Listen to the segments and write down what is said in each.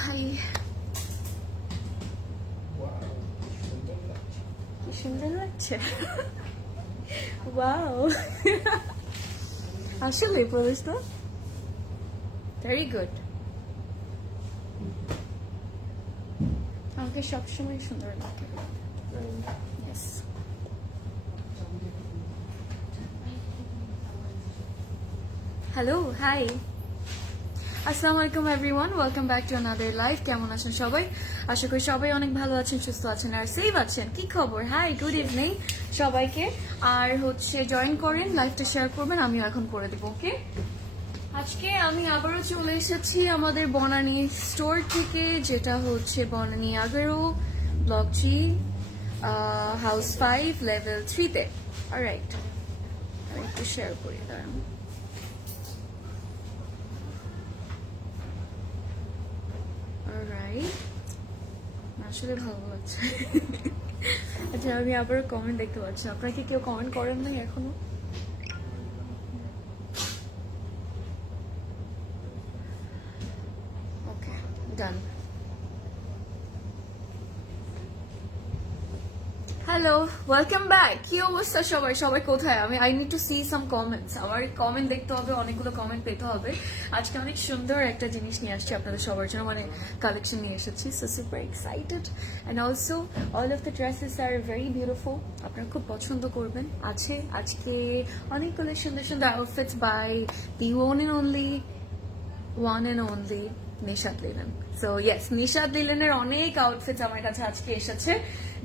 High, কি সুন্দর লাগছে। ওয়াও, আসলে বলিস তো, ভেরি গুড। আমাকে সবসময় সুন্দর লাগে। Yes. হ্যালো, হাই, আসসালামু আলাইকুম everyone, welcome back to another live. কেমন আছেন সবাই? আশা করি সবাই অনেক ভালো আছেন, সুস্থ আছেন আর সেফ আছেন। কি খবর? হাই, গুড ইভিনিং সবাইকে। আর জয়েন করেন, লাইভটা শেয়ার করবেন, আমিও এখন করে দেবো। ওকে, আজকে আমি আবারও চলে এসেছি আমাদের বনানী স্টোর থেকে, যেটা হচ্ছে Banani 11 block G, house 5 level 3-তে। অলরাইট, আমি একটু শেয়ার করি, দাঁড়ান। আসলে ভালো লাগছে। আচ্ছা, আমি আবার কমেন্ট দেখতে পাচ্ছি। আপনারা কি কেউ কমেন্ট করেন নাই এখনো? Okay, done. Hello, welcome back. কি অবস্থা সবাই? সবাই কোথায়? I need to see some comments. আমার কমেন্ট দেখতে হবে, অনেকগুলো কমেন্ট পেতে হবে। আজকে অনেক সুন্দর একটা জিনিস নিয়ে আসছি আপনাদের সবার জন্য, মানে কালেকশন নিয়ে এসেছি। So super excited, and also all of the dresses are very beautiful. আপনারা খুব পছন্দ করবেন। আজকে অনেকগুলো সুন্দর সুন্দর outfits by the one and only Nishat Linen. So yes, Nishat লিলেনের অনেক আউটফিটস আমার কাছে আজকে এসেছে,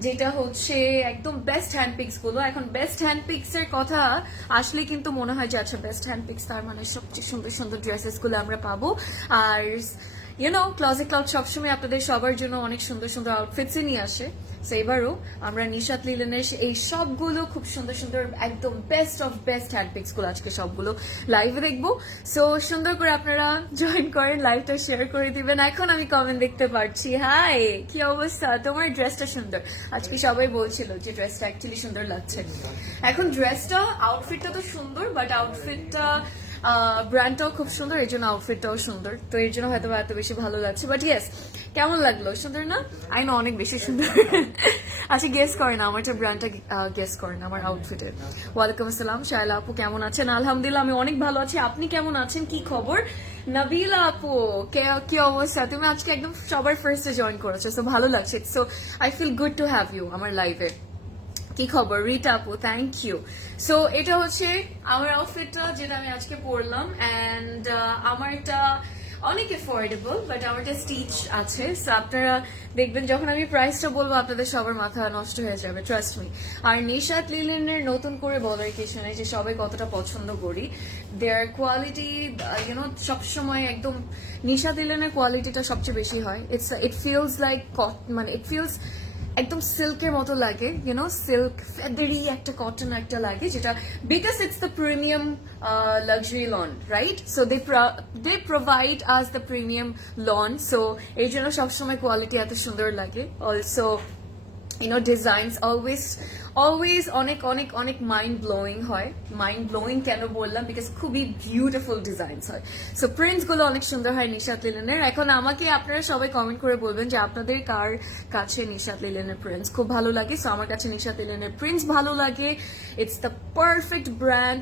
যেটা হচ্ছে একদম বেস্ট হ্যান্ড পিক্স গুলো। এখন বেস্ট হ্যান্ড পিক্স এর কথা আসলে কিন্তু মনে হয় যে আচ্ছা, বেস্ট হ্যান্ড পিক্স তার মানে সবচেয়ে সুন্দর সুন্দর ড্রেসেস গুলো আমরা পাবো। আর ক্লজেট ক্লাউড সবসময় আপনাদের সবার জন্য অনেক সুন্দর সুন্দর আউটফিটস নিয়ে আসে। সো এবারও আমরা নিশাত লিলেনের এই সবগুলো খুব সুন্দর সুন্দর একদম best of best hand pix গুলো আজকে সবগুলো লাইভে দেখবো। সো সুন্দর করে আপনারা জয়েন করেন, লাইভটা শেয়ার করে দিবেন। এখন আমি কমেন্ট দেখতে পাচ্ছি। হাই, কি অবস্থা? তোমার ড্রেসটা সুন্দর। আজকে সবাই বলছিল যে ড্রেসটা অ্যাকচুয়ালি সুন্দর লাগছে। এখন ড্রেসটা, আউটফিটটা তো সুন্দর, বাট আউটফিটটা ব্র্যান্ডটাও খুব সুন্দর, এর জন্য আউটফিটটাও সুন্দর। তো এর জন্য হয়তো এত বেশি ভালো লাগছে। বাট ইয়েস, কেমন লাগলো? সুন্দর না? আই নো, অনেক বেশি সুন্দর। আচ্ছা, গেস করেন আমার ব্র্যান্ডটা, গেস করেন আমার আউটফিটের। ওয়ালাইকুম আসসালাম শায়লা আপু, কেমন আছেন? আলহামদুলিল্লাহ, আমি অনেক ভালো আছি। আপনি কেমন আছেন? কি খবর? নাবিলা আপু, কি অবস্থা? তুমি আজকে একদম সবার ফার্স্টে জয়েন করেছো, সো ভালো লাগছে। So I feel good to have you আমার লাইভে। কি খবর রিটা আপু? Thank you. সো এটা হচ্ছে আমার আউটফিটটা, যেটা আমি আজকে পরলাম, অ্যান্ড আমার এটা অনেক এফোর্ডেবল, বাট আমার একটা স্টিচ আছে। সো আপনারা দেখবেন যখন আমি প্রাইসটা বলবো, আপনাদের সবার মাথা নষ্ট হয়ে যাবে, ট্রাস্ট মি। আর নিশাত লিলেনের নতুন করে বলার কিছু নেই যে সবাই কতটা পছন্দ করি। দেয়ার কোয়ালিটি, সবসময় একদম নিশাত লিলেনের কোয়ালিটিটা সবচেয়ে বেশি হয়। ইট ফিলস লাইক, মানে ইট ফিলস একদম সিল্কের মতো লাগে, সিল্ক ফেদারি একটা কটন একটা লাগে, যেটা because it's the premium luxury lawn, right? So they provide us the premium lawn, so এই জন্য সবসময় কোয়ালিটি এত সুন্দর লাগে। অলসো ডিজাইনস অলওয়েজ অনেক অনেক অনেক মাইন্ড ব্লোয়িং হয়। মাইন্ড ব্লোয়িং কেন বললাম? বিকজ খুবই বিউটিফুল ডিজাইনস হয়। সো প্রিন্টস গুলো অনেক সুন্দর হয় নিশাত লিলেনের। এখন আমাকে আপনারা সবাই কমেন্ট করে বলবেন যে আপনাদের কার কাছে নিশাত লিলেনের প্রিন্টস খুব ভালো লাগে। সো আমার কাছে নিশাত লিলেনের প্রিন্টস ভালো লাগে। It's the perfect brand.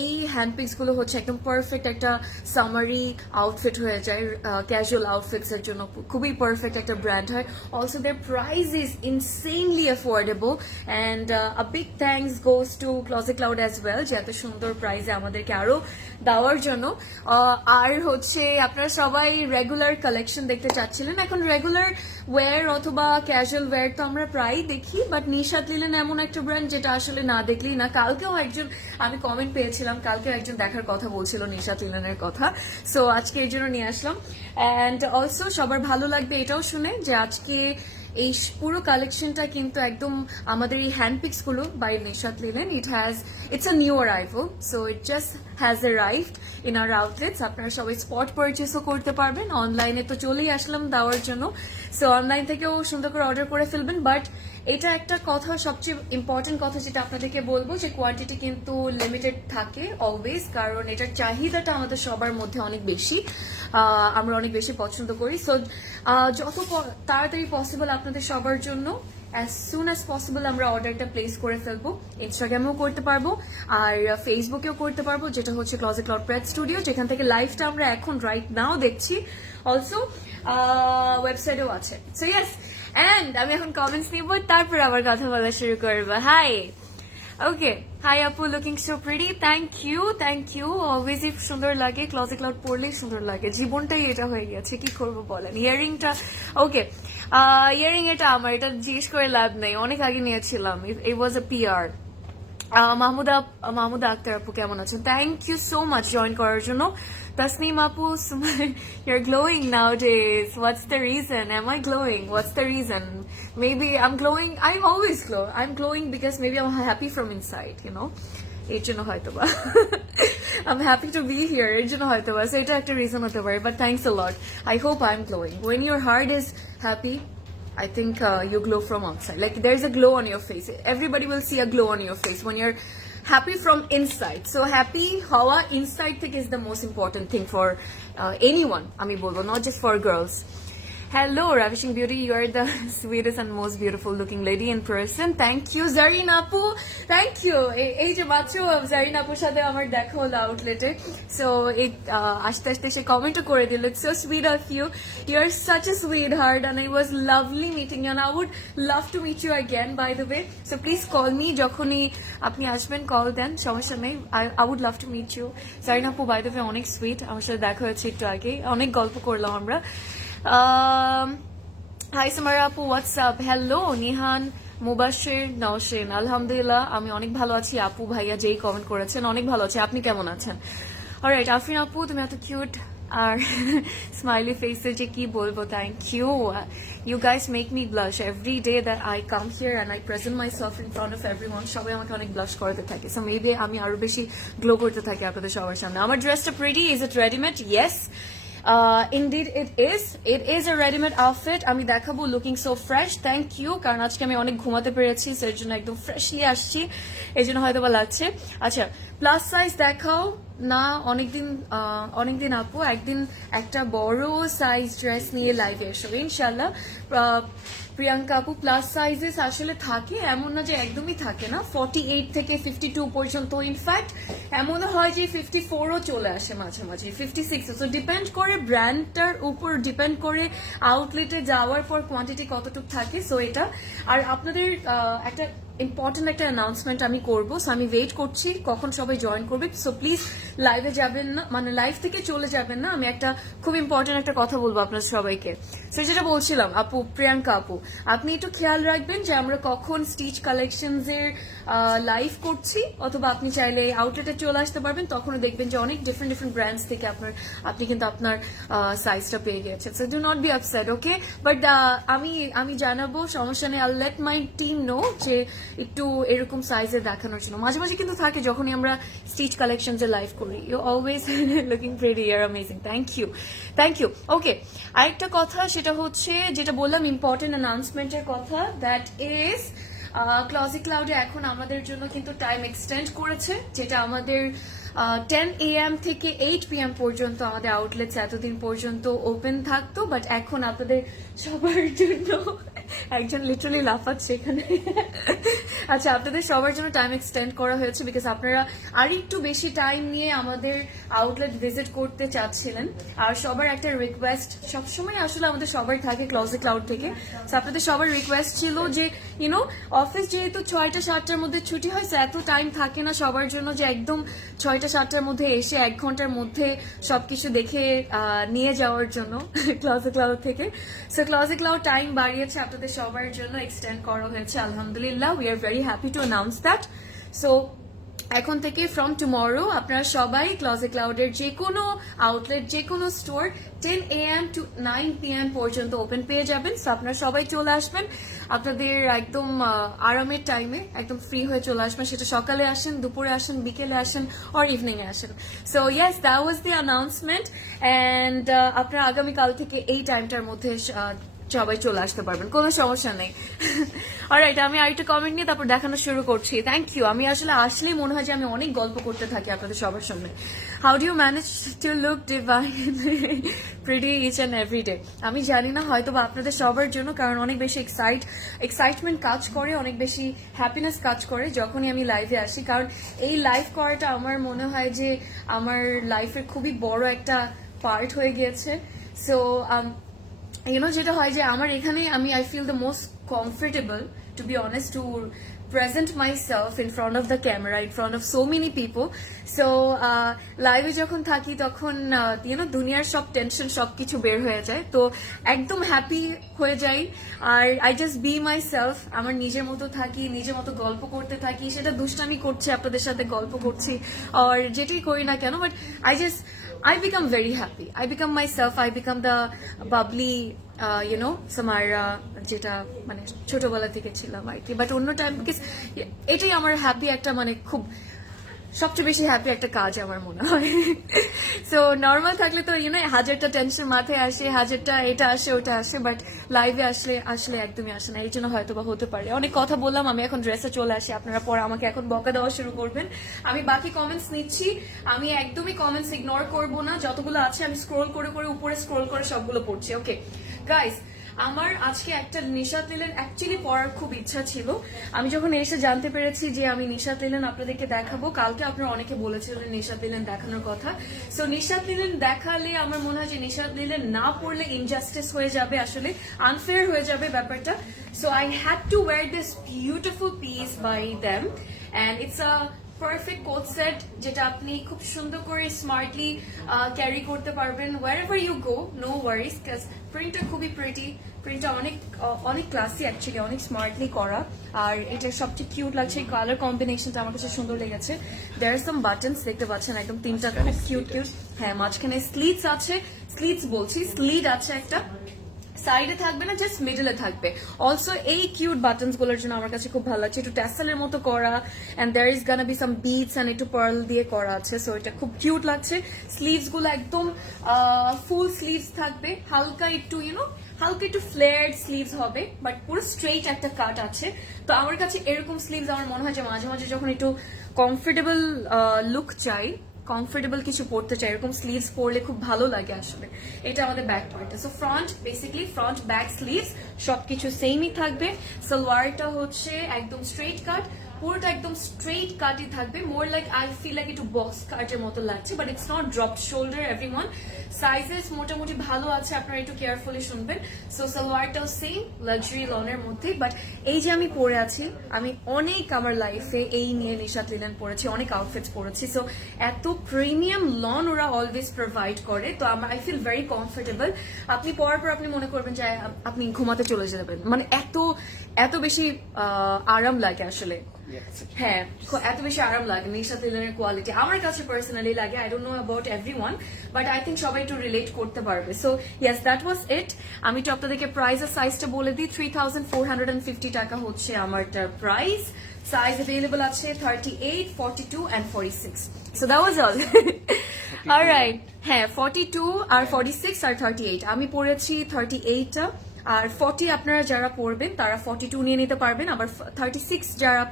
এই হ্যান্ডপিক্স গুলো হচ্ছে একদম পারফেক্ট একটা সামারি আউটফিট হয়ে যায়, ক্যাজুয়াল আউটফিটস এর জন্য খুবই পারফেক্ট একটা ব্র্যান্ড হয়। Also their price is insanely affordable, and a big thanks goes to Closet Cloud as well, যে এত সুন্দর প্রাইসে আমাদেরকে আরো দেওয়ার জন্য। আর হচ্ছে আপনারা সবাই রেগুলার কালেকশন দেখতে চাচ্ছিলেন। এখন রেগুলার ওয়্যার অথবা ক্যাজুয়াল ওয়্যার তো আমরা প্রায়ই দেখি, বাট নিশাত লিলেন এমন একটা ব্র্যান্ড যেটা আসলে না দেখলেই না। কালকেও একজন, আমি কমেন্ট পেয়েছিলাম, কালকেও একজন দেখার কথা বলছিল নিশাত লিলেনের কথা। সো আজকে এই জন্য নিয়ে আসলাম। অ্যান্ড অলসো সবার ভালো লাগবে এটাও শুনে যে আজকে এই পুরো কালেকশনটা কিন্তু একদম আমাদের এই হ্যান্ডপিক্স গুলো by Nishat Linen, it's a new arrival, so it just has arrived in our outlets. আপনারা সবাই স্পট পারচেসও করতে পারবেন, অনলাইনে তো চলেই আসলাম দেওয়ার জন্য। সো অনলাইন থেকেও সুন্দর করে অর্ডার করে ফেলবেন। বাট এটা একটা কথা, সবচেয়ে ইম্পর্টেন্ট কথা যেটা আপনাদেরকে বলবো, যে কোয়ান্টিটি কিন্তু লিমিটেড থাকে অলওয়েজ, কারণ এটার চাহিদাটা আমাদের সবার মধ্যে অনেক বেশি, আমরা অনেক বেশি পছন্দ করি। সো যত তাড়াতাড়ি পসিবল আপনাদের সবার জন্য as soon as possible আমরা অর্ডারটা প্লেস করে ফেলবো। ইনস্টাগ্রামেও করতে পারবো আর ফেসবুকেও করতে পারবো, যেটা হচ্ছে ক্লজেট ক্লাউড প্রেড স্টুডিও, যেখান থেকে লাইভটা আমরা এখন রাইট নাও দেখছি। অলসো ওয়েবসাইটেও আছে। সো ইয়েস, অ্যান্ড আমি এখন কমেন্টস নিব, তারপর আবার কথা বলা শুরু করবো। হাই, ওকে, হাই আপু, looking so pretty, thank you. অলওয়েজই সুন্দর লাগে, ক্লজেট ক্লাউড পরলেই সুন্দর লাগে, জীবনটাই এটা হয়ে গেছে, কি করবো বলেন। ইয়ারিংটা ওকে, ইয়ারিং এটা আমার, এটা জিজ্ঞেস করে লাভ নেই, অনেক আগে নিয়েছিলাম, it was a PR. Mahmuda Akter আপু কেমন আছেন? Thank you so much join করার জন্য। তাসনিম আপু, you're glowing nowadays. What's the reason? Am I glowing? What's the reason? Maybe I'm glowing. I always glow. I'm glowing because maybe I'm happy from inside, you know. এর জন্য হয়তো বা I'm happy to be here, এর জন্য হয়তো বা, so এটা একটা রিজন হতে পারে। But thanks a lot. I hope I'm glowing. When your heart is happy, I think you glow from outside. Like there's a glow on your face. Everybody will see a glow on your face when you're happy from inside. So happy hawa inside thing is the most important thing for anyone. Ami bolbo, not just for girls. Hello, Ravishing Beauty. You are the sweetest and most beautiful looking lady in person. Thank you, Zareen Apu. Thank you. এই যে মাত্র Zareen Apuর সাথে আমার দেখা হলো আউটলেটে, so আস্তে আস্তে সে কমেন্টও করে দিল, it's so sweet of you, you are such a sweet heart and it was lovely meeting you and I would love to meet you again by the way, so please call me যখনই আপনি আসবেন, call দেন, সমস্যা নেই। I would love to meet you. Zareen Apu by the way অনেক sweet, আমার সাথে দেখা হয়েছে একটু আগে, অনেক গল্প করলাম আমরা। হাই সামারা আপু, হোয়াটসঅ্যাপ। হ্যালো নিহান মুবাশির নওশিন, আলহামদুলিল্লাহ আমি অনেক ভালো আছি। আপু ভাইয়া যেই কমেন্ট করেছেন অনেক ভালো আছে, আপনি কেমন আছেন? অলরাইট, আফরিন আপু তুমি এত কিউট আর স্মাইলি ফেসে যে কি বলবো, thank you. You guys make me blush every day that I come here and I present myself in front of everyone. সবাই আমাকে অনেক ব্লাশ করতে থাকে, সো মেবি আমি আরো বেশি গ্লো করতে থাকি আপনাদের সবার সামনে। আমার ড্রেসটা pretty, is it readymade? Yes, indeed it is a ready-made outfit. আমি দেখাবো looking so fresh, thank you, কারণ আজকে আমি অনেক ঘুমাতে পেরেছি, সো এর জন্য একদম ফ্রেশলি আসছি, এই জন্য হয়তো বা লাগছে। আচ্ছা, প্লাস সাইজ দেখাও না, অনেকদিন আপু, একদিন একটা বড় সাইজ ড্রেস নিয়ে লাইভে এসো ইনশাল্লাহ। প্রিয়াঙ্কা আপু, প্লাস সাইজেস আসলে থাকে, এমন না যে একদমই থাকে না, 48 থেকে 52 পর্যন্ত, ইনফ্যাক্ট এমন হয় যে 54ও চলে আসে মাঝে মাঝে, 56। সো ডিপেন্ড করে ব্র্যান্ডটার উপর, ডিপেন্ড করে আউটলেটে যাওয়ার পর কোয়ান্টিটি কতটুকু থাকে। সো এটা, আর আপনাদের একটা ইম্পর্টেন্ট একটা অ্যানাউন্সমেন্ট আমি করবো, সো আমি ওয়েট করছি কখন সবাই জয়েন করবে। সো প্লিজ লাইভে যাবেন না, মানে লাইভ থেকে চলে যাবেন না, আমি একটা খুব ইম্পর্টেন্ট একটা কথা বলবো আপনার সবাইকে। সো যেটা বলছিলাম আপু, প্রিয়াঙ্কা আপু, আপনি একটু খেয়াল রাখবেন যে আমরা কখন স্টিচ কালেকশনস এর লাইভ করছি, অথবা আপনি চাইলে আউটলেটে চলে আসতে পারবেন, তখনও দেখবেন যে অনেক ডিফারেন্ট ব্র্যান্ডস থেকে আপনি কিন্তু আপনার সাইজটা পেয়ে গেছেন। So do not be upset, okay? But আমি জানাবো, সমস্যা নেই, I let my team know যে একটু এরকম সাইজে দেখানোর জন্য। মাঝে মাঝে কিন্তু থাকে যখনই আমরা স্টিচ কালেকশনস এ লাইভ করি। You always looking pretty, you are amazing, thank you. Okay, আরেকটা কথা, সেটা হচ্ছে যেটা বললাম ইম্পর্টেন্ট অ্যানাউন্সমেন্টের কথা, দ্যাট ইজ ক্লজেট ক্লাউডে এখন আমাদের জন্য কিন্তু টাইম এক্সটেন্ড করেছে, যেটা আমাদের 10 AM থেকে 8 PM পর্যন্ত আমাদের আউটলেটস এতদিন পর্যন্ত ওপেন থাকতো, বাট এখন আপনাদের সবার জন্য একজন লিটারালি লাফাচ্ছে এখানে। আচ্ছা, আপনাদের সবার জন্য টাইম এক্সটেন্ড করা হয়েছে বিকজ আপনারা আর একটু বেশি টাইম নিয়ে আমাদের আউটলেট ভিজিট করতে চাচ্ছিলেন। আর সবার একটা রিকোয়েস্ট সবসময় আসলে আমাদের সবার থাকে ক্লজেট ক্লাউড থেকে, আপনাদের সবার রিকোয়েস্ট ছিল যে ইউনো অফিস যেহেতু 6টা 7টার মধ্যে ছুটি হয়, এত টাইম থাকে না সবার জন্য যে একদম 6টা 7টার মধ্যে এসে 1 ঘন্টার মধ্যে সবকিছু দেখে নিয়ে যাওয়ার জন্য ক্লজেট ক্লাউড থেকে। সো ক্লজেট ক্লাউড টাইম বাড়িয়েছে আপনাদের সবার জন্য, এক্সটেন্ড করা হয়েছে আলহামদুলিল্লাহ। We are very happy to announce that. So এখন থেকে ফ্রম টুমরো আপনারা সবাই ক্লজেট ক্লাউডের যে কোনো আউটলেট, যে কোনো স্টোর 10 AM to 9 PM পর্যন্ত ওপেন পেয়ে যাবেন। সো আপনারা সবাই চলে আসবেন আপনাদের একদম আরামের টাইমে, একদম ফ্রি হয়ে চলে আসবেন, সেটা সকালে আসেন, দুপুরে আসেন, বিকেলে আসেন, অর ইভিনিং এ আসেন। So yes, that was the announcement. And আপনারা আগামীকাল থেকে এই টাইমটার মধ্যে সবাই চলে আসতে পারবেন, কোনো সমস্যা নেই। অলরাইট, আমি আরেকটা কমেন্ট নিয়ে তারপর দেখানো শুরু করছি। Thank you. আমি আসলে আসলেই মনে হয় যে আমি অনেক গল্প করতে থাকি আপনাদের সবার সামনে। How do you manage to look divine pretty each and every day? আমি জানি না, হয়তো বা আপনাদের সবার জন্য, কারণ অনেক বেশি এক্সাইটমেন্ট কাজ করে, অনেক বেশি হ্যাপিনেস কাজ করে যখনই আমি লাইভে আসি। কারণ এই লাইভ করাটা আমার মনে হয় যে আমার লাইফের খুবই বড় একটা পার্ট হয়ে গিয়েছে। সো যেটা হয় যে আমার এখানে I feel the most comfortable, to be honest, to present myself in front of the camera, in front of so many people. So লাইভে যখন থাকি তখন দুনিয়ার সব টেনশন সবকিছু বের হয়ে যায়, তো একদম হ্যাপি হয়ে যাই। আর I just be myself, আমার নিজের মতো থাকি, নিজের মতো গল্প করতে থাকি, সেটা দুষ্টামি করছি, আপনাদের সাথে গল্প করছি, আর যেটাই করি না কেন, but I become very happy. I become myself. I become the bubbly, Samara, যেটা মানে ছোটবেলা থেকে ছিলাম আর কি। বাট অন্য টাইম, বিকজ এটাই আমার হ্যাপি একটা, মানে খুব সবচেয়ে বেশি হ্যাপি একটা কাজ আমার মনে হয়। সো নর্মাল থাকলে তো হাজারটা টেনশন মাথায় আসে, হাজারটা এটা আসে ওটা আসে, বাট লাইভে আসলে একদমই আসে না। এই জন্য হয়তো বা হতে পারে। অনেক কথা বললাম, আমি এখন ড্রেসে চলে আসি, আপনারা পরে আমাকে এখন বকা দেওয়া শুরু করবেন। আমি বাকি কমেন্টস নিচ্ছি, আমি একদমই কমেন্টস ইগনোর করবো না, যতগুলো আছে আমি স্ক্রোল করে করে উপরে স্ক্রোল করে সবগুলো পড়ছি। ওকে গাইস, আমার আজকে একটা নিশাত লিলেন অ্যাকচুয়ালি পড়ার খুব ইচ্ছা ছিল। আমি যখন এসে জানতে পেরেছি যে আমি নিশাত লিলেন আপনাদেরকে দেখাবো, কালকে আপনারা অনেকে বলেছিলেন নিশাত লিলেন দেখানোর কথা। সো নিশাত লিলেন দেখালে আমার মনে হয় যে নিশাত লিলেন না পড়লে ইনজাস্টিস হয়ে যাবে, আসলে আনফেয়ার হয়ে যাবে ব্যাপারটা। So I had to wear this beautiful piece by them, and it's a perfect coat set, যেটা আপনি খুব সুন্দর করে স্মার্টলি ক্যারি করতে পারবেন wherever you go, no worries, because প্রিন্টটা খুবই প্রিটি, প্রিন্টটা অনেক ক্লাসি, অ্যাকচুয়ালি অনেক স্মার্টলি করা। আর এটা সবচেয়ে কিউট লাগছে, এই কালার কম্বিনেশনটা আমার কাছে সুন্দর লেগেছে। দেয়ার আর সাম বাটনস, দেখতে পাচ্ছেন একদম তিনটা খুব কিউট। হ্যাঁ, মাঝখানে স্লিটস আছে, স্লিট আছে একটা, সাইডে থাকবে না, জাস্ট মিডলে থাকবে। অলসো এই কিউট বাটনস গুলোর জন্য আমার কাছে খুব ভালো লাগছে, একটু ট্যাসেলের মতো করা, and there is gonna be some beads and একটু পার্ল দিয়ে করা আছে। সো এটা খুব কিউট লাগছে। স্লিভস গুলো একদম ফুল স্লিভস থাকবে, হালকা একটু ফ্লেয়ার্ড স্লিভস হবে, বাট পুরো স্ট্রেইট একটা কাট আছে। তো আমার কাছে এরকম স্লিভস আমার মনে হয় যে মাঝে মাঝে যখন একটু কমফোর্টেবল লুক চাই, কমফোর্টেবল কিছু পড়তে চাই, এরকম স্লিভস পরলে খুব ভালো লাগে আসলে। এটা আমাদের ব্যাক পার্টটা। সো ফ্রন্ট ব্যাক স্লিভস সবকিছু সেমই থাকবে। সালোয়ারটা হচ্ছে একদম স্ট্রেইট কাট, পুরোটা একদম স্ট্রেইট কাটই থাকবে, more like I feel like একটু বক্স কাটের মতো লাগছে, but it's not drop shoulder everyone. Sizes মোটামুটি ভালো আছে, আপনারা একটু কেয়ারফুলি শুনবেন। সো সালোয়ারটাও সেম লাক্সারি লনের মধ্যে। বাট এই যে আমি পরে আছি, আমি অনেক আমার লাইফে এই নিয়ে নিশাত লিলেন পরেছি, অনেক আউটফিটস পরেছি। সো এত প্রিমিয়াম লন ওরা অলওয়েজ প্রোভাইড করে, তো আই ফিল ভেরি কমফোর্টেবল। আপনি পরার পর আপনি মনে করবেন যে আপনি ঘুমাতে চলে যাবেন, মানে এত বেশি আরাম লাগে আসলে। হ্যাঁ, এত বেশি আরাম লাগে নিশাত লিলেনের কোয়ালিটি আমার কাছে পার্সোনালি লাগে। I don't know about everyone, but I think সবাই একটু রিলেট করতে পারবে। সো ইয়েস, দ্যাট ওয়াজ ইট। আমি তো আপনাদেরকে প্রাইস আর সাইজটা বলে দিই। 3450 টাকা হচ্ছে আমারটার প্রাইস। সাইজ অ্যাভেলেবল আছে 38, 42 and 46. So that was all. Alright, হ্যাঁ 42 আর 46 আর 38। আমি পড়েছি 38টা, আর 40 আপনারা যারা পড়বেন তারা 42 নিয়ে নিতে পারবেন, আবার 36 যারা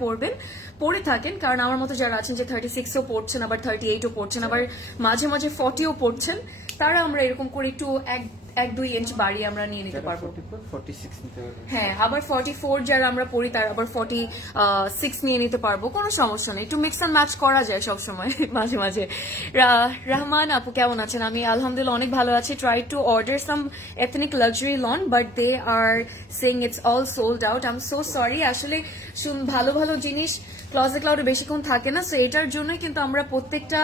পড়ে থাকেন, কারণ আমার মতো যারা আছেন যে 36ও পড়ছেন, আবার 38ও পড়ছেন, আবার মাঝে মাঝে 40ও পড়ছেন, তারা আমরা এরকম করে একটু 1-2 ইঞ্চ বাড়িয়ে আমরা নিয়ে নিতে পারবো। হ্যাঁ, আবার 44 যারা আমরা পড়ি তার আবার 46 নিয়ে নিতে পারবো, কোনো সমস্যা নেই। একটু মিক্স অ্যান্ড ম্যাচ করা যায় সবসময় মাঝে মাঝে। রহমান আপু কেমন আছেন? আমি আলহামদুলিল্লাহ অনেক ভালো আছি। Try to order some ethnic luxury lawn, but they are saying it's all sold out. I am so sorry. আসলে ভালো ভালো জিনিস ক্লজেট ক্লাউডে বেশিক্ষণ থাকে না, সো এটার জন্যই কিন্তু আমরা প্রত্যেকটা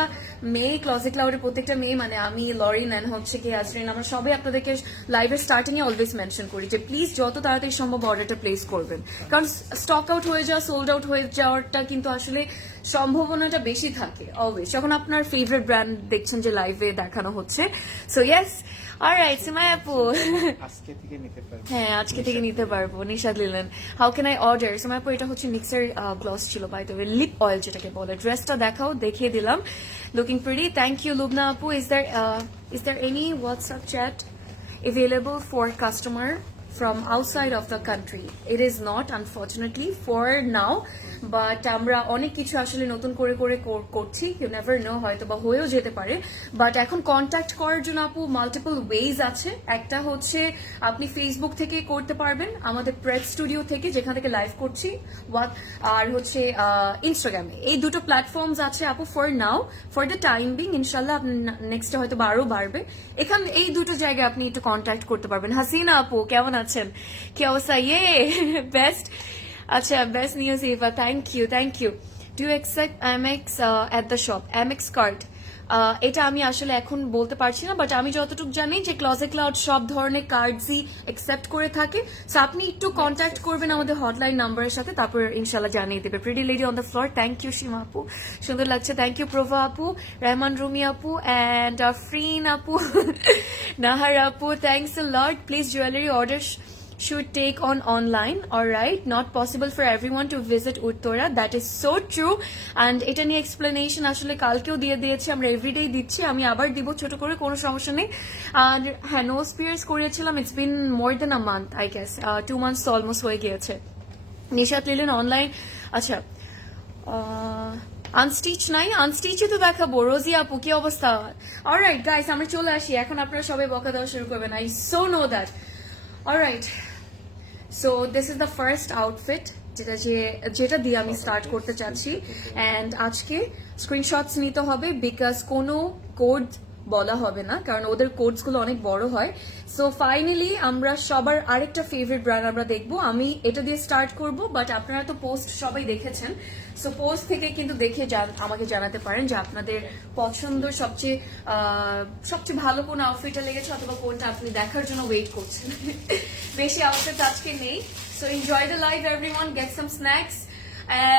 মেয়ে ক্লজেট ক্লাউডে প্রত্যেকটা মেয়ে, মানে আমি, লরিন এন্ড হচ্ছে কি আজরিন, আমরা সবাই আপনাদেরকে লাইভের স্টার্টিং এ অলওয়েজ মেনশন করি যে প্লিজ যত তাড়াতাড়ি সম্ভব অর্ডারটা প্লেস করবেন, কারণ স্টক আউট হয়ে যাওয়া, সোল্ড আউট হয়ে যাওয়ারটা কিন্তু আসলে সম্ভাবনাটা বেশি থাকে অলওয়েজ যখন আপনার ফেভারিট ব্র্যান্ড দেখছেন যে লাইভে দেখানো হচ্ছে। সো ইয়েস, অলরাইট সিমাই আপু, হ্যাঁ আজকে থেকে নিতে পারবো। Nishat Linen, how can I order? Simai আপু এটা হচ্ছে নিক্সের গ্লস ছিল, by the way, lip oil যেটাকে বলে। ড্রেসটা দেখাও, দেখিয়ে দিলাম, looking pretty. Thank you Lubna আপু। Is there any WhatsApp chat available for customer? from outside of the country. It is not, unfortunately, for now, but আমরা অনেক কিছু আসলে নতুন করে করে করছি, ইউ নেভার নো, হয়তো বা হয়েও যেতে পারে। বাট এখন কন্ট্যাক্ট করার জন্য আপু মাল্টিপল ওয়েজ আছে। একটা হচ্ছে আপনি ফেসবুক থেকে করতে পারবেন, আমাদের প্রেস স্টুডিও থেকে যেখান থেকে লাইভ করছি, আর হচ্ছে ইনস্টাগ্রামে। এই দুটো প্ল্যাটফর্মস আছে আপু for now, for the time being. ইনশাল্লাহ নেক্সট হয়তো আরো বাড়বে। এখানে এই দুটো জায়গায় আপনি একটু কন্ট্যাক্ট করতে পারবেন। হাসিনা আপু কেমন আছেন, কি অবস্থা? ইয়ে বেস্ট, আচ্ছা best news Eva, thank you thank you. Do you accept Amex at the shop? Amex card এটা আমি আসলে এখন বলতে পারছি না, বাট আমি যতটুকু জানি যে ক্লজেট ক্লাউড সব ধরনের কার্ডসই অ্যাকসেপ্ট করে থাকে। সো আপনি একটু কন্ট্যাক্ট করবেন আমাদের হটলাইন নাম্বারের সাথে, তারপর ইনশাল্লাহ জানিয়ে দেবে। Pretty lady on the floor, thank you Seema আপু, সুন্দর লাগছে, থ্যাংক ইউ প্রভা আপু, রহমান রুমি আপু, অ্যান্ড ফ্রিন আপু, নাহার আপু, thanks a lot. Please jewellery order should take on online. All right, not possible for everyone to visit Uttara. That is so true. And এটা নিয়ে explanation আসলে কালকেও দিয়ে দিয়েছি, আমরা এভরিডে দিচ্ছি, আমি আবার দিব ছোট করে, কোনো সমস্যা নেই। আর হ্যাঁ, নোজ পিয়ার্স করেছিলাম, it's been more than a month, I guess 2 months তো অলমোস্ট হয়ে গিয়েছে। নিশাত লিলেন অনলাইন, আচ্ছা আনস্টিচ নাই, আনস্টিচে তো দেখাবো। রোজি আপু কি অবস্থা? অলরাইট গাইস, আমরা চলে আসি এখন, আপনারা সবাই বকা দেওয়া শুরু করবেন, I so know that. Alright, so this is the first outfit যেটা দিয়ে আমি স্টার্ট করতে চাচ্ছি। অ্যান্ড আজকে স্ক্রিনশটস নিতে হবে, বিকজ কোনো কোড বলা হবে না, কারণ ওদের কোডস গুলো অনেক বড় হয়। সো ফাইনালি আমরা সবার আরেকটা ফেভারিট ব্র্যান্ড আমরা দেখবো। আমি এটা দিয়ে স্টার্ট করব, বাট আপনারা তো পোস্ট সবাই দেখেছেন, সো পোস্ট থেকে কিন্তু দেখে আমাকে জানাতে পারেন যে আপনাদের পছন্দ সবচেয়ে ভালো কোন আউটফিটটা লেগেছে, অথবা কোনটা আপনি দেখার জন্য ওয়েট করছেন। বেশি আউটফিট আজকে নেই, so enjoy the live everyone, get some snacks,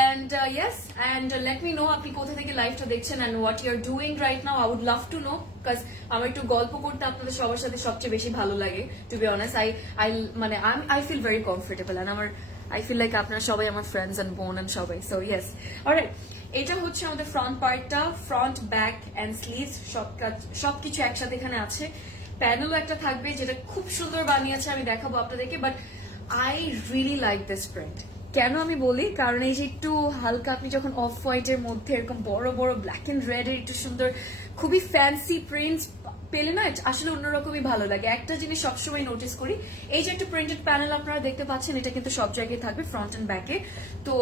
and yes, and let me know আপনি কোথা থেকে লাইভটা দেখছেন and what you're doing right now. I would love to know, because আমার একটু গল্প করতে আপনাদের সবার সাথে সবচেয়ে বেশি ভালো লাগে, to be honest. I feel very comfortable, and I feel like আপনারা সবাই আমার ফ্রেন্ডস এন্ড বোন এন্ড সবাই, সো ইয়েস। অলরাইট, এটা হচ্ছে আমাদের ফ্রন্ট পার্টটা, ফ্রন্ট ব্যাক এন্ড স্লিভস সবকিছু একসাথে এখানে আছে। প্যানেলও একটা থাকবে যেটা খুব সুন্দর বানিয়েছে, আমি দেখাবো আপনাদেরকে, but I really like this print. কেন আমি বলি, কারণ এই যে একটু হালকা আপনি যখন অফ হোয়াইটের মধ্যে এরকম বড় বড় ব্ল্যাক এন্ড রেড এর একটু সুন্দর খুবই ফ্যান্সি প্রিন্টস পেলে না, আসলে অন্যরকমই ভালো লাগে। একটা জিনিস সবসময় নোটিস করি, এই যে একটা প্রিন্টেড প্যানেল আপনারা দেখতে পাচ্ছেন, এটা কিন্তু সব জায়গায় থাকবে ফ্রন্ট এন্ড ব্যাকে। তো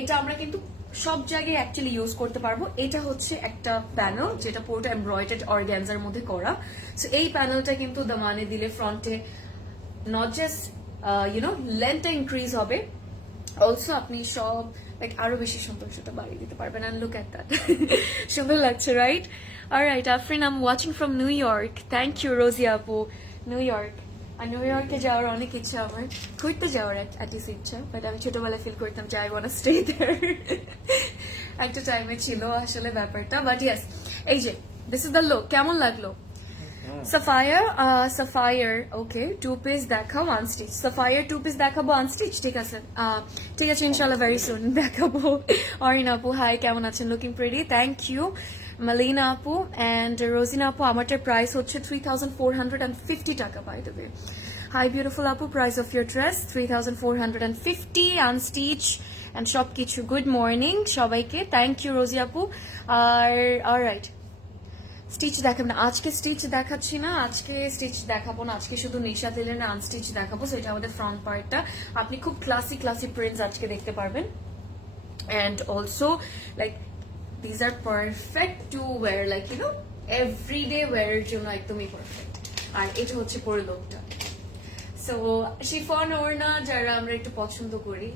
এটা আমরা কিন্তু সব জায়গায় অ্যাকচুয়ালি ইউজ করতে পারবো। এটা হচ্ছে একটা প্যানেল যেটা পুরোটা এমব্রয়ডার্ড অর্গানজার মধ্যে করা। সো এই প্যানেলটা কিন্তু দামানে দিলে ফ্রন্টে নট জাস্ট লেন্থটা ইনক্রিজ হবে, অলসো আপনি সব আরো বেশি সৌন্দর্যটা বাড়িয়ে দিতে পারবেন। and look at that, সুন্দর লাগছে, right? Alright, Afrin, I'm watching from New York. Thank you, Rosie আপু, নিউ ইয়র্ক। আর নিউ ইয়র্কে যাওয়ার অনেক ইচ্ছা, আমার ঘুরতে যাওয়ার অ্যাটলিস্ট ইচ্ছা, বাট আমি ছোটবেলায় ফিল করতাম যে I want to stay there. একটা টাইমে ছিল আসলে ব্যাপারটা, বাট ইয়েস, এই যে দিস ইজ দ্য লুক। কেমন লাগলো? সাফায়ার ওকে, 2 piece দেখাও আনস্টিচ। সাফায়ার 2 piece দেখাবো আনস্টিচ, ঠিক আছে, ঠিক আছে, ইনশাল্লাহ ভেরি সুন দেখাবো। অরিন আপু হাই, কেমন আছেন? Looking pretty, thank you. Malina আপু অ্যান্ড রোজিনা আপু, আমারটার প্রাইস হচ্ছে 3,450 taka, by the way. Hi beautiful আপু, price of your dress 3,450 unstitch and সবকিছু। গুড মর্নিং সবাইকে, থ্যাংক ইউ রোজি আপু। আর অলরাইট, স্টিচ দেখাবো না আজকে, স্টিচ দেখাচ্ছি না আজকে, স্টিচ দেখাবো না আজকে, শুধু নিশা দিলেন আনস্টিচ দেখাবো। সেটা আমাদের ফ্রন্ট পার্টটা, আপনি খুব ক্লাসি প্রিন্টস আজকে দেখতে পারবেন। And also these are perfect to wear, everyday wear এর জন্য একদমই পারফেক্ট। আর এটা হচ্ছে পুরো লুকটা। সো শিফন ওড়না যারা আমরা একটু পছন্দ করি,